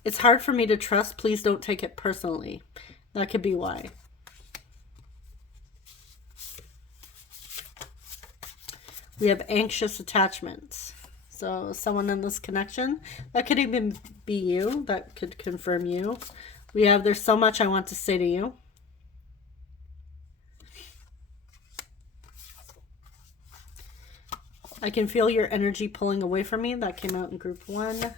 It's hard for me to trust. Please don't take it personally. That could be why. We have anxious attachments. So someone in this connection, that could even be you. That could confirm you. We have, there's so much I want to say to you. I can feel your energy pulling away from me. That came out in group 1.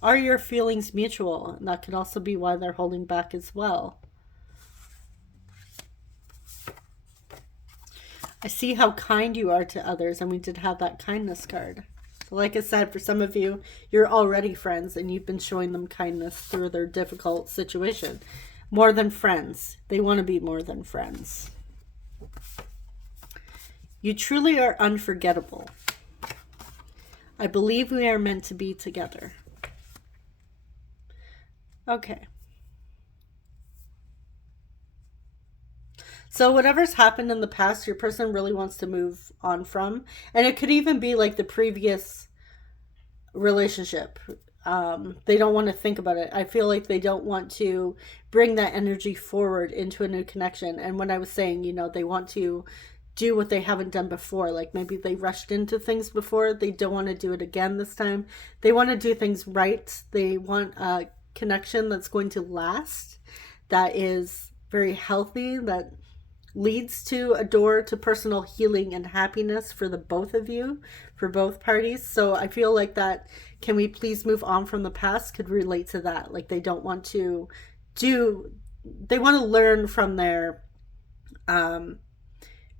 Are your feelings mutual? And that could also be why they're holding back as well. I see how kind you are to others, and we did have that kindness card. Like I said, for some of you, you're already friends and you've been showing them kindness through their difficult situation. More than friends. They want to be more than friends. You truly are unforgettable. I believe we are meant to be together. Okay. So whatever's happened in the past, your person really wants to move on from. And it could even be like the previous relationship. They don't want to think about it. I feel like they don't want to bring that energy forward into a new connection. And when I was saying, you know, they want to do what they haven't done before. Like maybe they rushed into things before. They don't want to do it again this time. They want to do things right. They want a connection that's going to last, that is very healthy, that leads to a door to personal healing and happiness for the both of you, for both parties. So I feel like that "can we please move on from the past" could relate to that. Like they don't want to they want to learn from their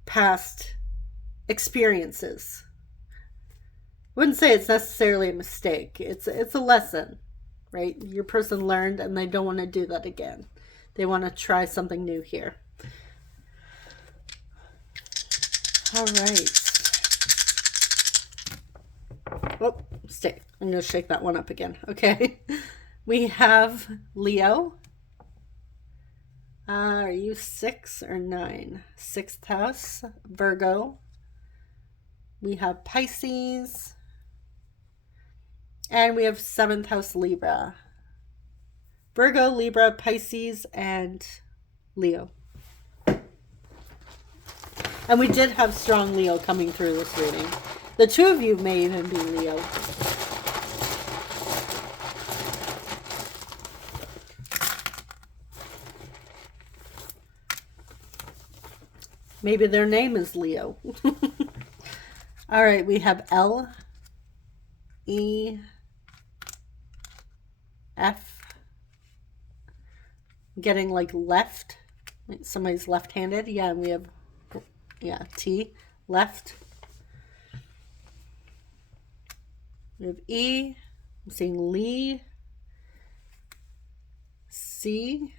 past experiences. I wouldn't say it's necessarily a mistake. It's a lesson, right? Your person learned and they don't want to do that again. They want to try something new here. All right. Oh, stay. I'm going to shake that one up again. Okay. We have Leo. Are you 6 or 9? 6th house, Virgo. We have Pisces. And we have 7th house, Libra. Virgo, Libra, Pisces, and Leo. And we did have strong Leo coming through this reading. The two of you may even be Leo. Maybe their name is Leo. All right, we have L, E, F. Getting like left. Somebody's left-handed. Yeah, and we have, yeah, T, left. We have E. I'm seeing Lee. C.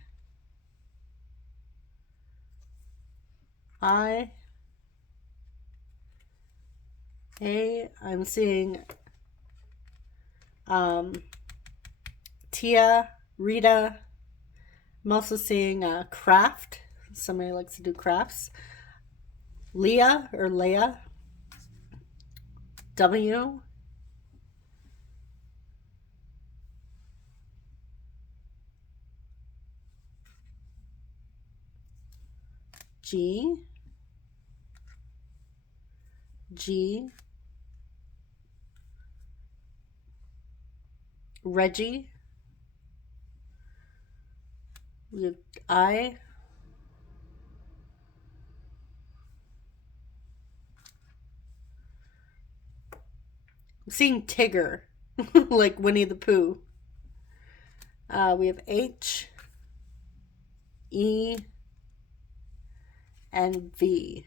I. A. I'm seeing Tia, Rita. I'm also seeing craft. Somebody likes to do crafts. Leah or Leia. W. G. G. Reggie. We have I. I'm seeing Tigger, like Winnie the Pooh. We have H, E, and V.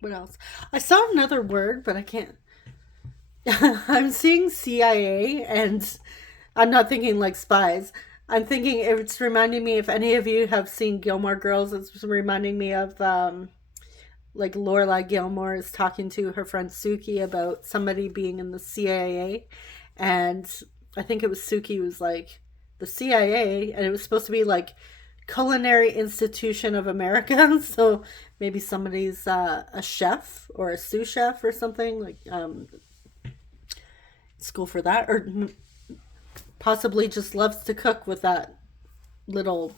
What else? I saw another word, but I can't. I'm seeing CIA, and I'm not thinking like spies. I'm thinking it's reminding me, if any of you have seen Gilmore Girls, it's reminding me of like Lorelai Gilmore is talking to her friend Suki about somebody being in the CIA, and I think it was Suki was like, the CIA, and it was supposed to be like Culinary Institution of America. So maybe somebody's a chef or a sous chef or something, like school for that, or possibly just loves to cook with that little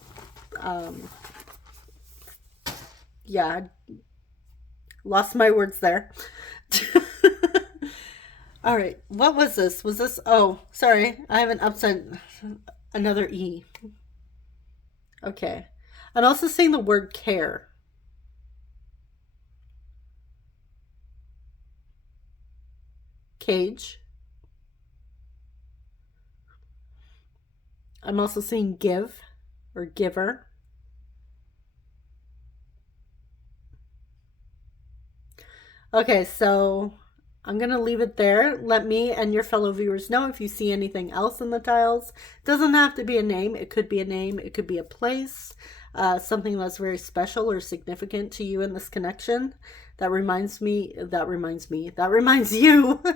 yeah, lost my words there. All right, what was this? Was this, oh, sorry, I have an upside, another E. Okay. I'm also seeing the word care. Cage. I'm also seeing give or giver. Okay, so I'm going to leave it there. Let me and your fellow viewers know if you see anything else in the tiles. Doesn't have to be a name. It could be a name. It could be a place. Something that's very special or significant to you in this connection. That reminds you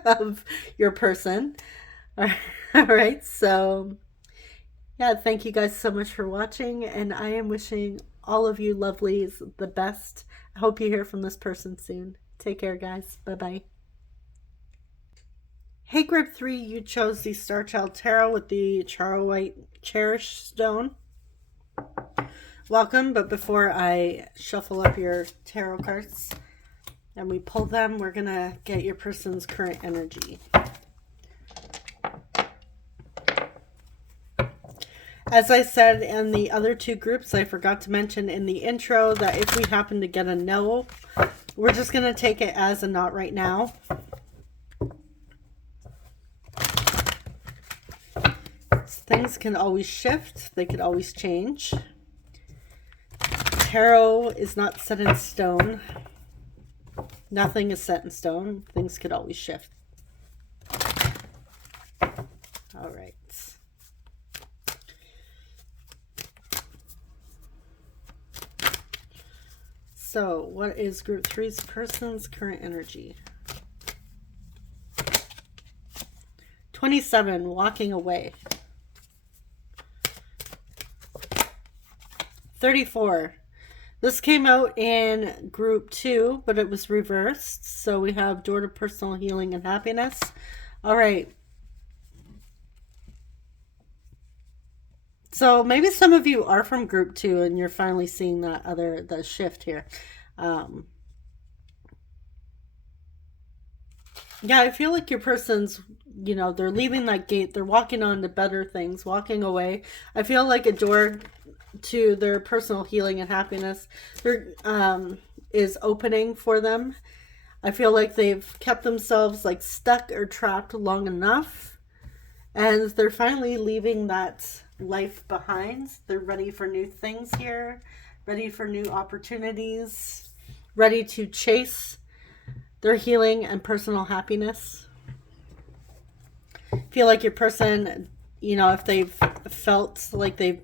of your person. All right, so yeah, thank you guys so much for watching, and I am wishing all of you lovelies the best. I hope you hear from this person soon. Take care, guys. Bye-bye. Hey, Group 3, you chose the Star Child Tarot with the Charo White Cherish Stone. Welcome, but before I shuffle up your tarot cards and we pull them, we're going to get your person's current energy. As I said in the other two groups, I forgot to mention in the intro that if we happen to get a no, we're just going to take it as a not right now. Things can always shift. They could always change. Tarot is not set in stone. Nothing is set in stone. Things could always shift. All right. So, what is group 3's person's current energy? 27, walking away. 34. This came out in group 2, but it was reversed. So we have door to personal healing and happiness. All right. So maybe some of you are from group 2 and you're finally seeing that the shift here. Yeah, I feel like your person's, they're leaving that gate. They're walking on to better things, walking away. I feel like a door to their personal healing and happiness is opening for them. I feel like they've kept themselves like stuck or trapped long enough, and they're finally leaving that life behind. They're ready for new things here, ready for new opportunities, ready to chase their healing and personal happiness. I feel like your person, if they've felt like they've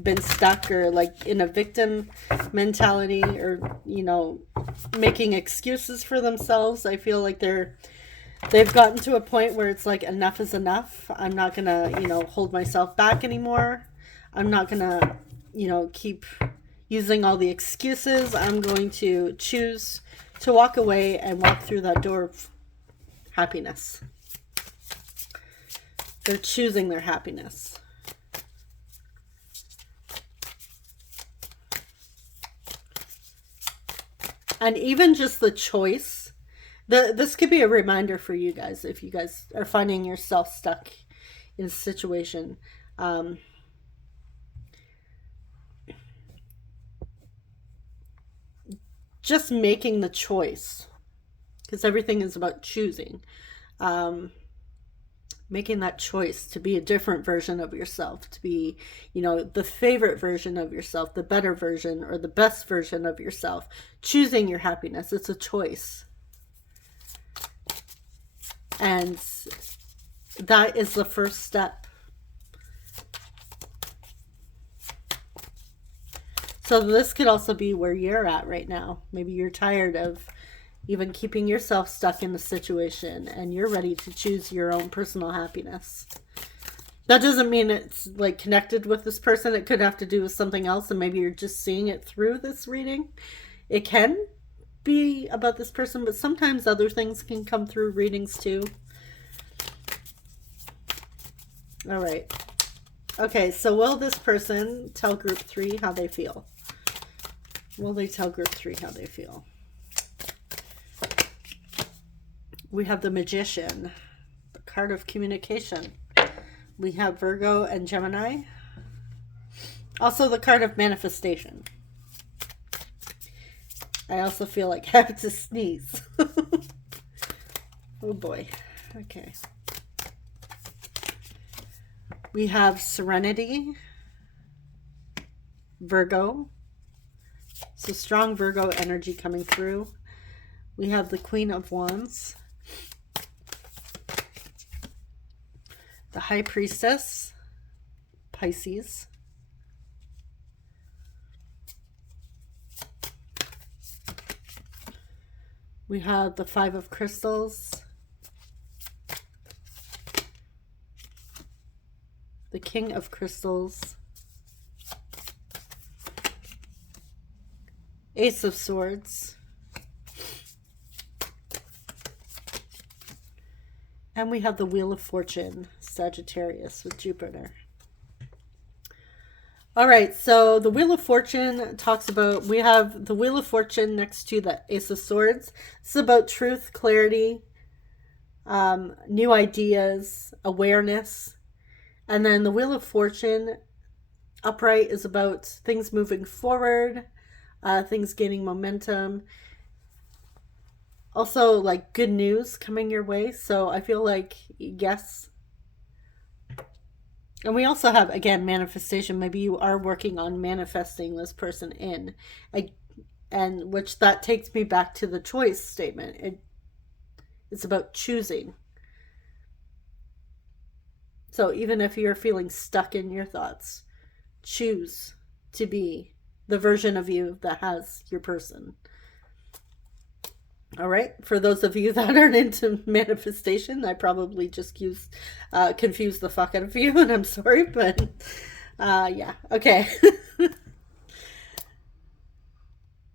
been stuck or like in a victim mentality or making excuses for themselves, I feel like they've gotten to a point where it's like enough is enough. I'm not gonna hold myself back anymore. I'm not gonna keep using all the excuses. I'm going to choose to walk away and walk through that door of happiness. They're choosing their happiness. And even just the choice, this could be a reminder for you guys if you guys are finding yourself stuck in a situation. Just making the choice, because everything is about choosing. Making that choice to be a different version of yourself, to be, the favorite version of yourself, the better version or the best version of yourself. Choosing your happiness. It's a choice. And that is the first step. So this could also be where you're at right now. Maybe you're tired of even keeping yourself stuck in the situation and you're ready to choose your own personal happiness. That doesn't mean it's like connected with this person. It could have to do with something else, and maybe you're just seeing it through this reading. It can be about this person, but sometimes other things can come through readings too. All right. Okay, so will this person tell group 3 how they feel? Will they tell group 3 how they feel? We have the Magician, the card of communication. We have Virgo and Gemini. Also the card of manifestation. I also feel like I have to sneeze. Oh boy. Okay. We have Serenity, Virgo. So strong Virgo energy coming through. We have the Queen of Wands, the High Priestess, Pisces, we have the Five of Crystals, the King of Crystals, Ace of Swords, and we have the Wheel of Fortune, Sagittarius with Jupiter. All right, so the Wheel of Fortune talks about, we have the Wheel of Fortune next to the Ace of Swords. It's about truth, clarity, new ideas, awareness. And then the Wheel of Fortune upright is about things moving forward, things gaining momentum. Also, like good news coming your way. So I feel like, yes. And we also have, again, manifestation. Maybe you are working on manifesting this person in. And which that takes me back to the choice statement. It's about choosing. So even if you're feeling stuck in your thoughts, choose to be the version of you that has your person. All right. For those of you that aren't into manifestation, I probably just confused the fuck out of you, and I'm sorry, but yeah. Okay.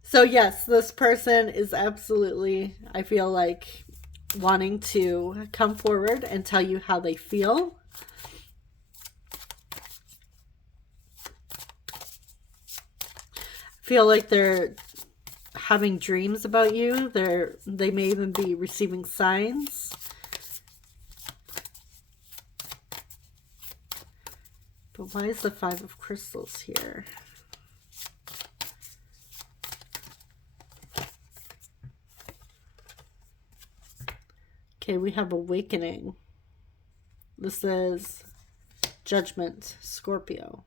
So yes, this person is absolutely, I feel like, wanting to come forward and tell you how they feel. Feel like they're having dreams about you. They may even be receiving signs. But why is the Five of Crystals here? Okay, we have Awakening. This is Judgment, Scorpio.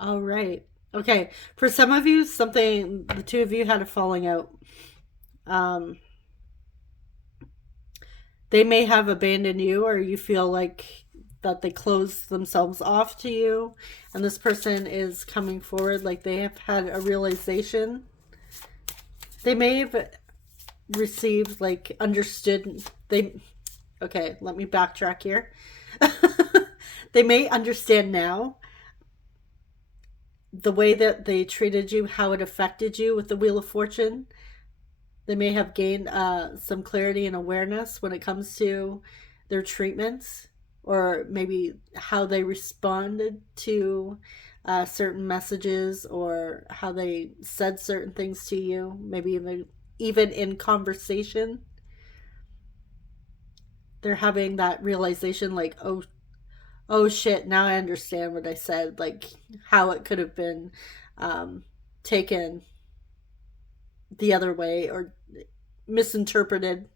All right. Okay. For some of you, the two of you had a falling out. They may have abandoned you, or you feel like that they closed themselves off to you, and this person is coming forward like they have had a realization. They may have received, like, understood. Okay, let me backtrack here. They may understand now the way that they treated you, how it affected you with the Wheel of Fortune. They may have gained some clarity and awareness when it comes to their treatments, or maybe how they responded to certain messages, or how they said certain things to you, maybe even in conversation. They're having that realization, like, oh shit, now I understand what I said, like how it could have been taken the other way or misinterpreted.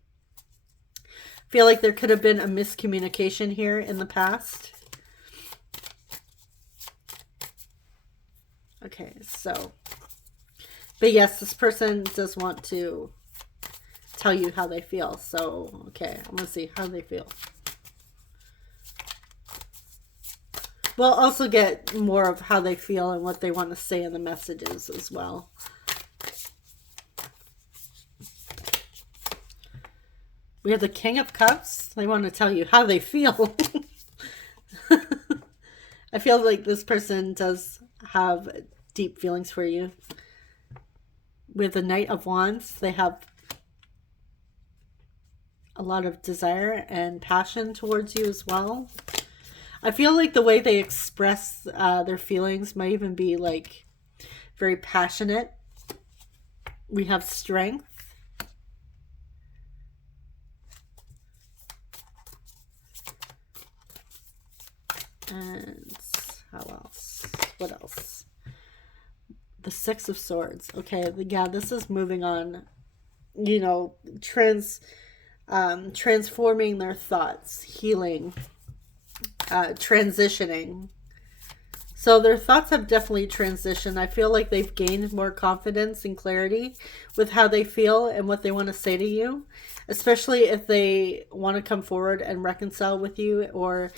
Feel like there could have been a miscommunication here in the past. Okay, so, but yes, this person does want to tell you how they feel. So, okay, I'm gonna see how they feel. We'll also get more of how they feel and what they want to say in the messages as well. We have the King of Cups. They want to tell you how they feel. I feel like this person does have deep feelings for you. With the Knight of Wands, they have a lot of desire and passion towards you as well. I feel like the way they express their feelings might even be like very passionate. We have Strength. And how else? What else? The Six of Swords. Okay, yeah, this is moving on. You know, transforming their thoughts, healing, transitioning. So their thoughts have definitely transitioned. I feel like they've gained more confidence and clarity with how they feel and what they want to say to you, especially if they want to come forward and reconcile with you, or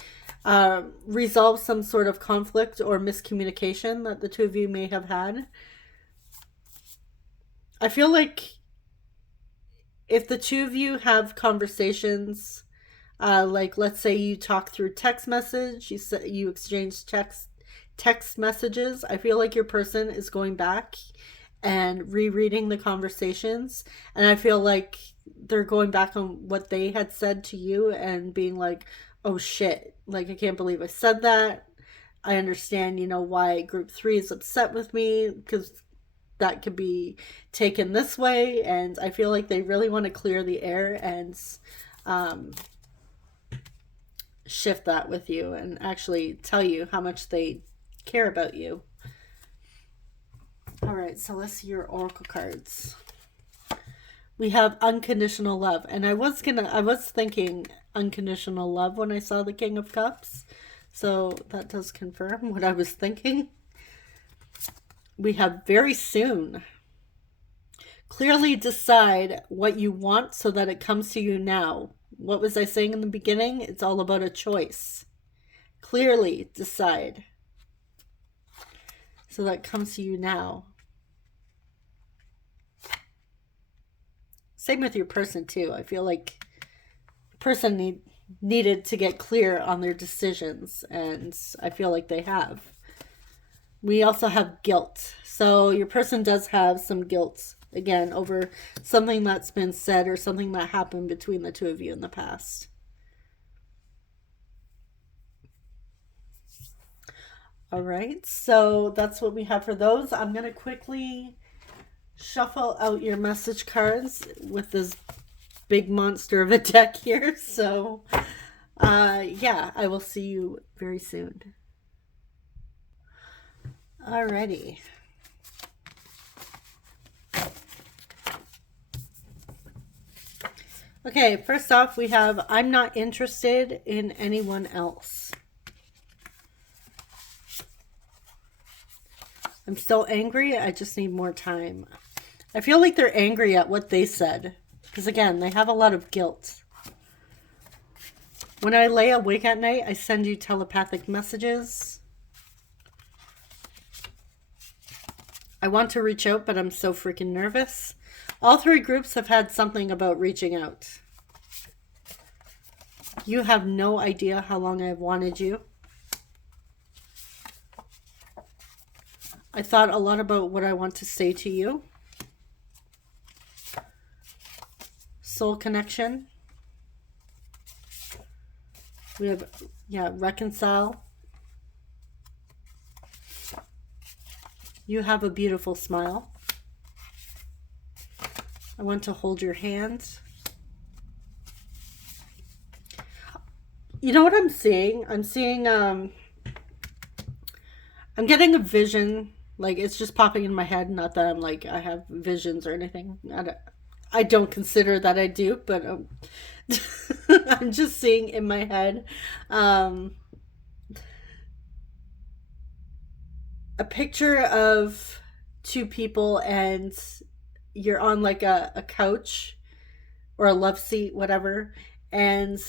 resolve some sort of conflict or miscommunication that the two of you may have had. I feel like if the two of you have conversations, like let's say you talk through text message, you exchange text messages, I feel like your person is going back and rereading the conversations, and I feel like they're going back on what they had said to you and being like, oh shit, like I can't believe I said that. I understand, why group 3 is upset with me, because that could be taken this way, and I feel like they really want to clear the air and shift that with you and actually tell you how much they care about you. All right, so let's see your oracle cards. We have unconditional love, and I was thinking unconditional love when I saw the King of Cups, so that does confirm what I was thinking. We have very soon. Clearly decide what you want so that it comes to you now. What was I saying in the beginning? It's all about a choice. Clearly decide so that it comes to you now. Same with your person too. I feel like the person needed to get clear on their decisions, and I feel like they have. We also have guilt. So your person does have some guilt, again, over something that's been said or something that happened between the two of you in the past. All right, so that's what we have for those. I'm going to quickly shuffle out your message cards with this big monster of a deck here. So, yeah, I will see you very soon. Alrighty. Okay, first off, we have I'm not interested in anyone else. I'm still angry. I just need more time. I feel like they're angry at what they said. Because again, they have a lot of guilt. When I lay awake at night, I send you telepathic messages. I want to reach out, but I'm so freaking nervous. All three groups have had something about reaching out. You have no idea how long I've wanted you. I thought a lot about what I want to say to you. Soul connection. We have, reconcile. You have a beautiful smile. I want to hold your hand. You know what I'm seeing? I'm seeing, I'm getting a vision. Like, it's just popping in my head. Not that I'm like, I have visions or anything. I don't consider that I do, but I'm just seeing in my head a picture of two people, and you're on like a couch or a love seat, whatever, and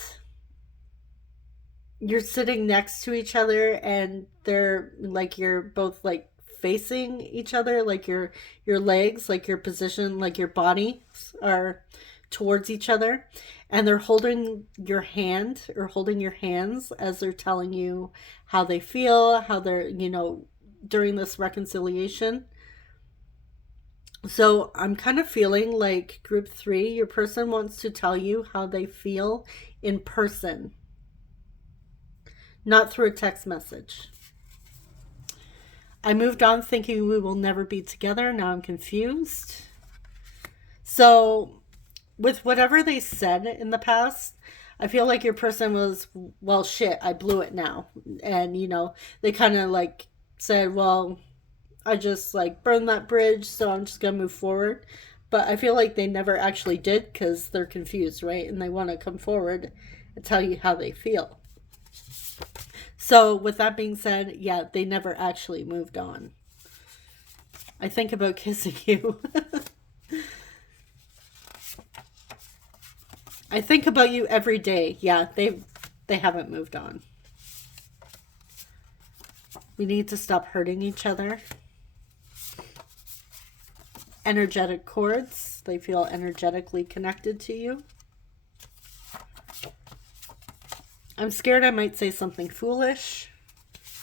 you're sitting next to each other, and they're like, you're both like facing each other, like your legs, like your position, like your bodies are towards each other, and they're holding your hand or holding your hands as they're telling you how they feel, how they're, during this reconciliation. So I'm kind of feeling like group 3, your person wants to tell you how they feel in person, not through a text message. I moved on thinking we will never be together. Now I'm confused. So with whatever they said in the past, I feel like your person was, well, shit, I blew it now. And, they kind of like said, well, I just like burned that bridge, so I'm just going to move forward. But I feel like they never actually did, because they're confused, right? And they want to come forward and tell you how they feel. So with that being said, yeah, they never actually moved on. I think about kissing you. I think about you every day. Yeah, they haven't moved on. We need to stop hurting each other. Energetic cords. They feel energetically connected to you. I'm scared I might say something foolish.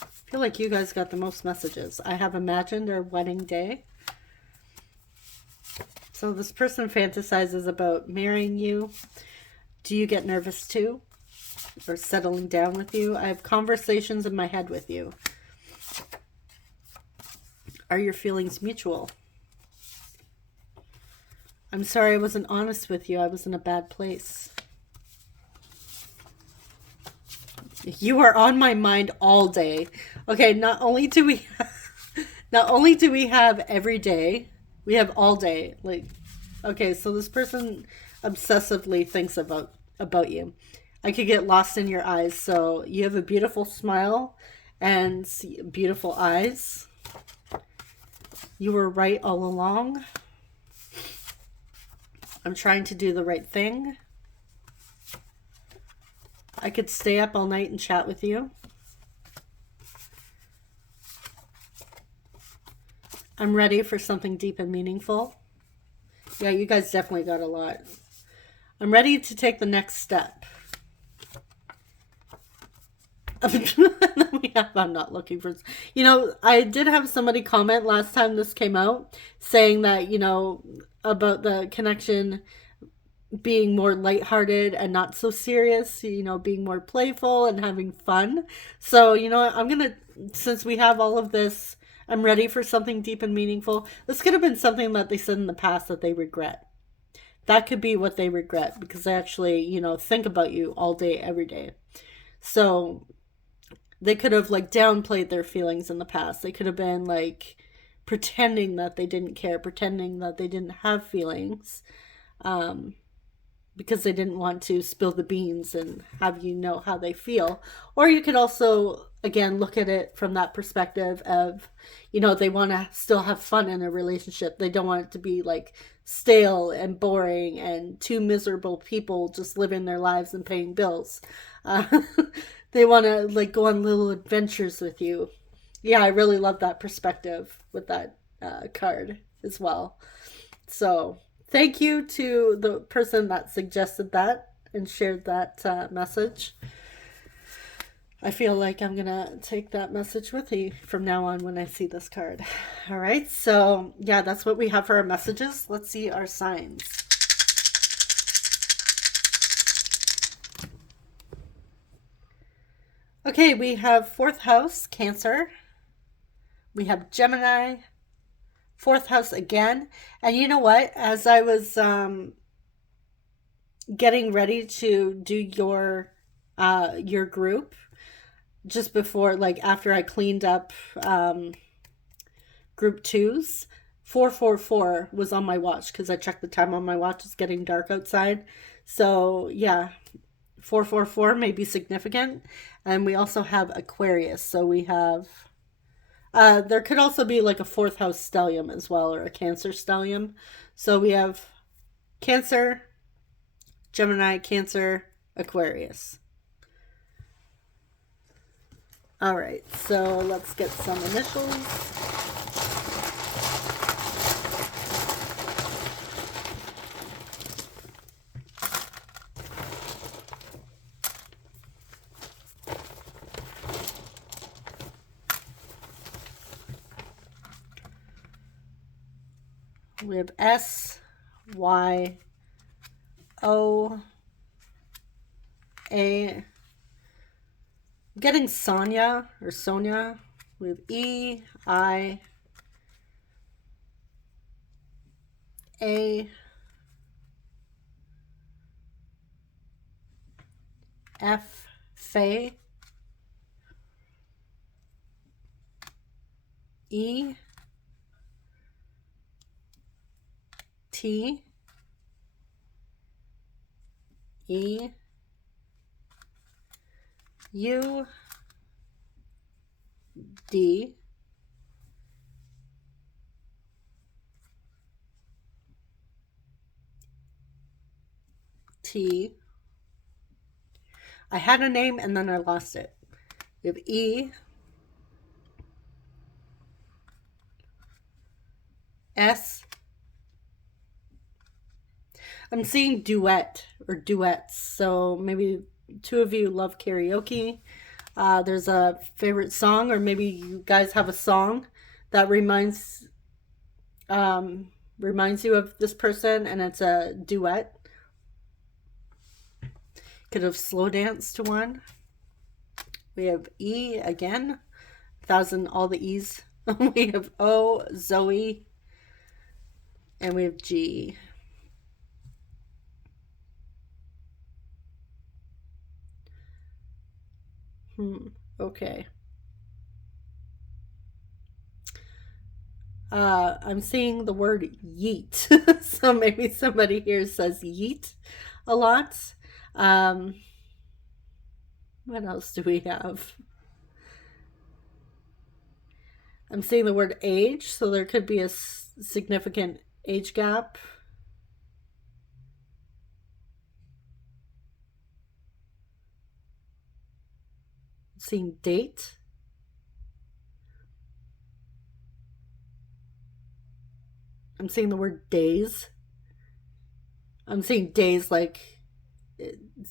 I feel like you guys got the most messages. I have imagined our wedding day. So this person fantasizes about marrying you. Do you get nervous too? Or settling down with you? I have conversations in my head with you. Are your feelings mutual? I'm sorry I wasn't honest with you. I was in a bad place. You are on my mind all day. Okay, not only do we have every day, we have all day. Like, okay, so this person obsessively thinks about you. I could get lost in your eyes. So you have a beautiful smile and beautiful eyes. You were right all along. I'm trying to do the right thing. I could stay up all night and chat with you. I'm ready for something deep and meaningful. Yeah, you guys definitely got a lot. I'm ready to take the next step. I'm not looking for... I did have somebody comment last time this came out saying that, about the connection being more lighthearted and not so serious, being more playful and having fun. So, I'm going to, since we have all of this, I'm ready for something deep and meaningful. This could have been something that they said in the past that they regret. That could be what they regret because they actually, think about you all day, every day. So they could have like downplayed their feelings in the past. They could have been like pretending that they didn't care, pretending that they didn't have feelings. Because they didn't want to spill the beans and have you know how they feel. Or you could also, again, look at it from that perspective of, they want to still have fun in a relationship. They don't want it to be like stale and boring and two miserable people just living their lives and paying bills. They want to like go on little adventures with you. Yeah, I really love that perspective with that card as well. So thank you to the person that suggested that and shared that message. I feel like I'm going to take that message with me from now on when I see this card. All right, so yeah, that's what we have for our messages. Let's see our signs. Okay, we have 4th house, Cancer. We have Gemini, 4th house again. And you know what? As I was getting ready to do your group, just before, like after I cleaned up group 2's, 444 was on my watch because I checked the time on my watch. It's getting dark outside. So yeah, 444 may be significant. And we also have Aquarius. So we have... there could also be like a 4th house stellium as well, or a Cancer stellium. So we have Cancer, Gemini, Cancer, Aquarius. All right, so let's get some initials. We have S, Y, O, A. I'm getting Sonia or Sonia. We have E, I, A, F, Faye, E, T, E, U, D, T. I had a name and then I lost it. We have E, S. I'm seeing duet or duets. So maybe 2 of you love karaoke. There's a favorite song, or maybe you guys have a song that reminds you of this person, and it's a duet. Could have slow danced to one. We have E again, 1,000, all the E's. We have O, Zoe, and we have G. Okay. I'm seeing the word yeet. So maybe somebody here says yeet a lot. Um, what else do we have? I'm seeing the word age, so there could be a significant age gap. I'm seeing date. I'm seeing the word days. I'm seeing days like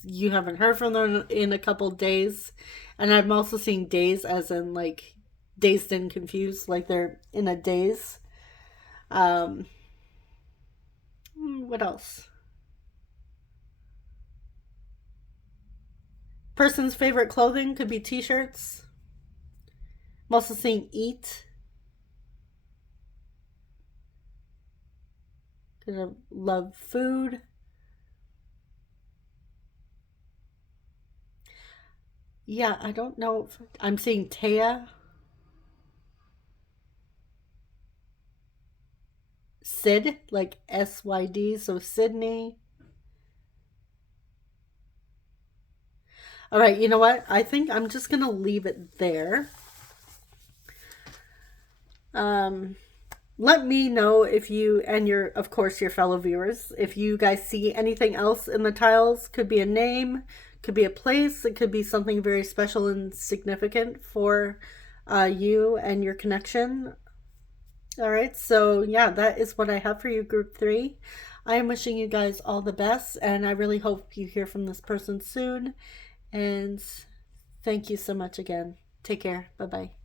you haven't heard from them in a couple days. And I'm also seeing days as in like dazed and confused, like they're in a daze. Um, what else? Person's favorite clothing could be t-shirts. I'm also seeing eat. Could love food. Yeah, I don't know. I'm seeing Taya. Sid, like SYD, so Sydney. All right, you know what? I think I'm just going to leave it there. Um, Let me know if you and your, of course, your fellow viewers, if you guys see anything else in the tiles. Could be a name, could be a place, it could be something very special and significant for you and your connection. All right, so yeah, that is what I have for you, group three. I am wishing you guys all the best, and I really hope you hear from this person soon. And thank you so much again. Take care. Bye bye.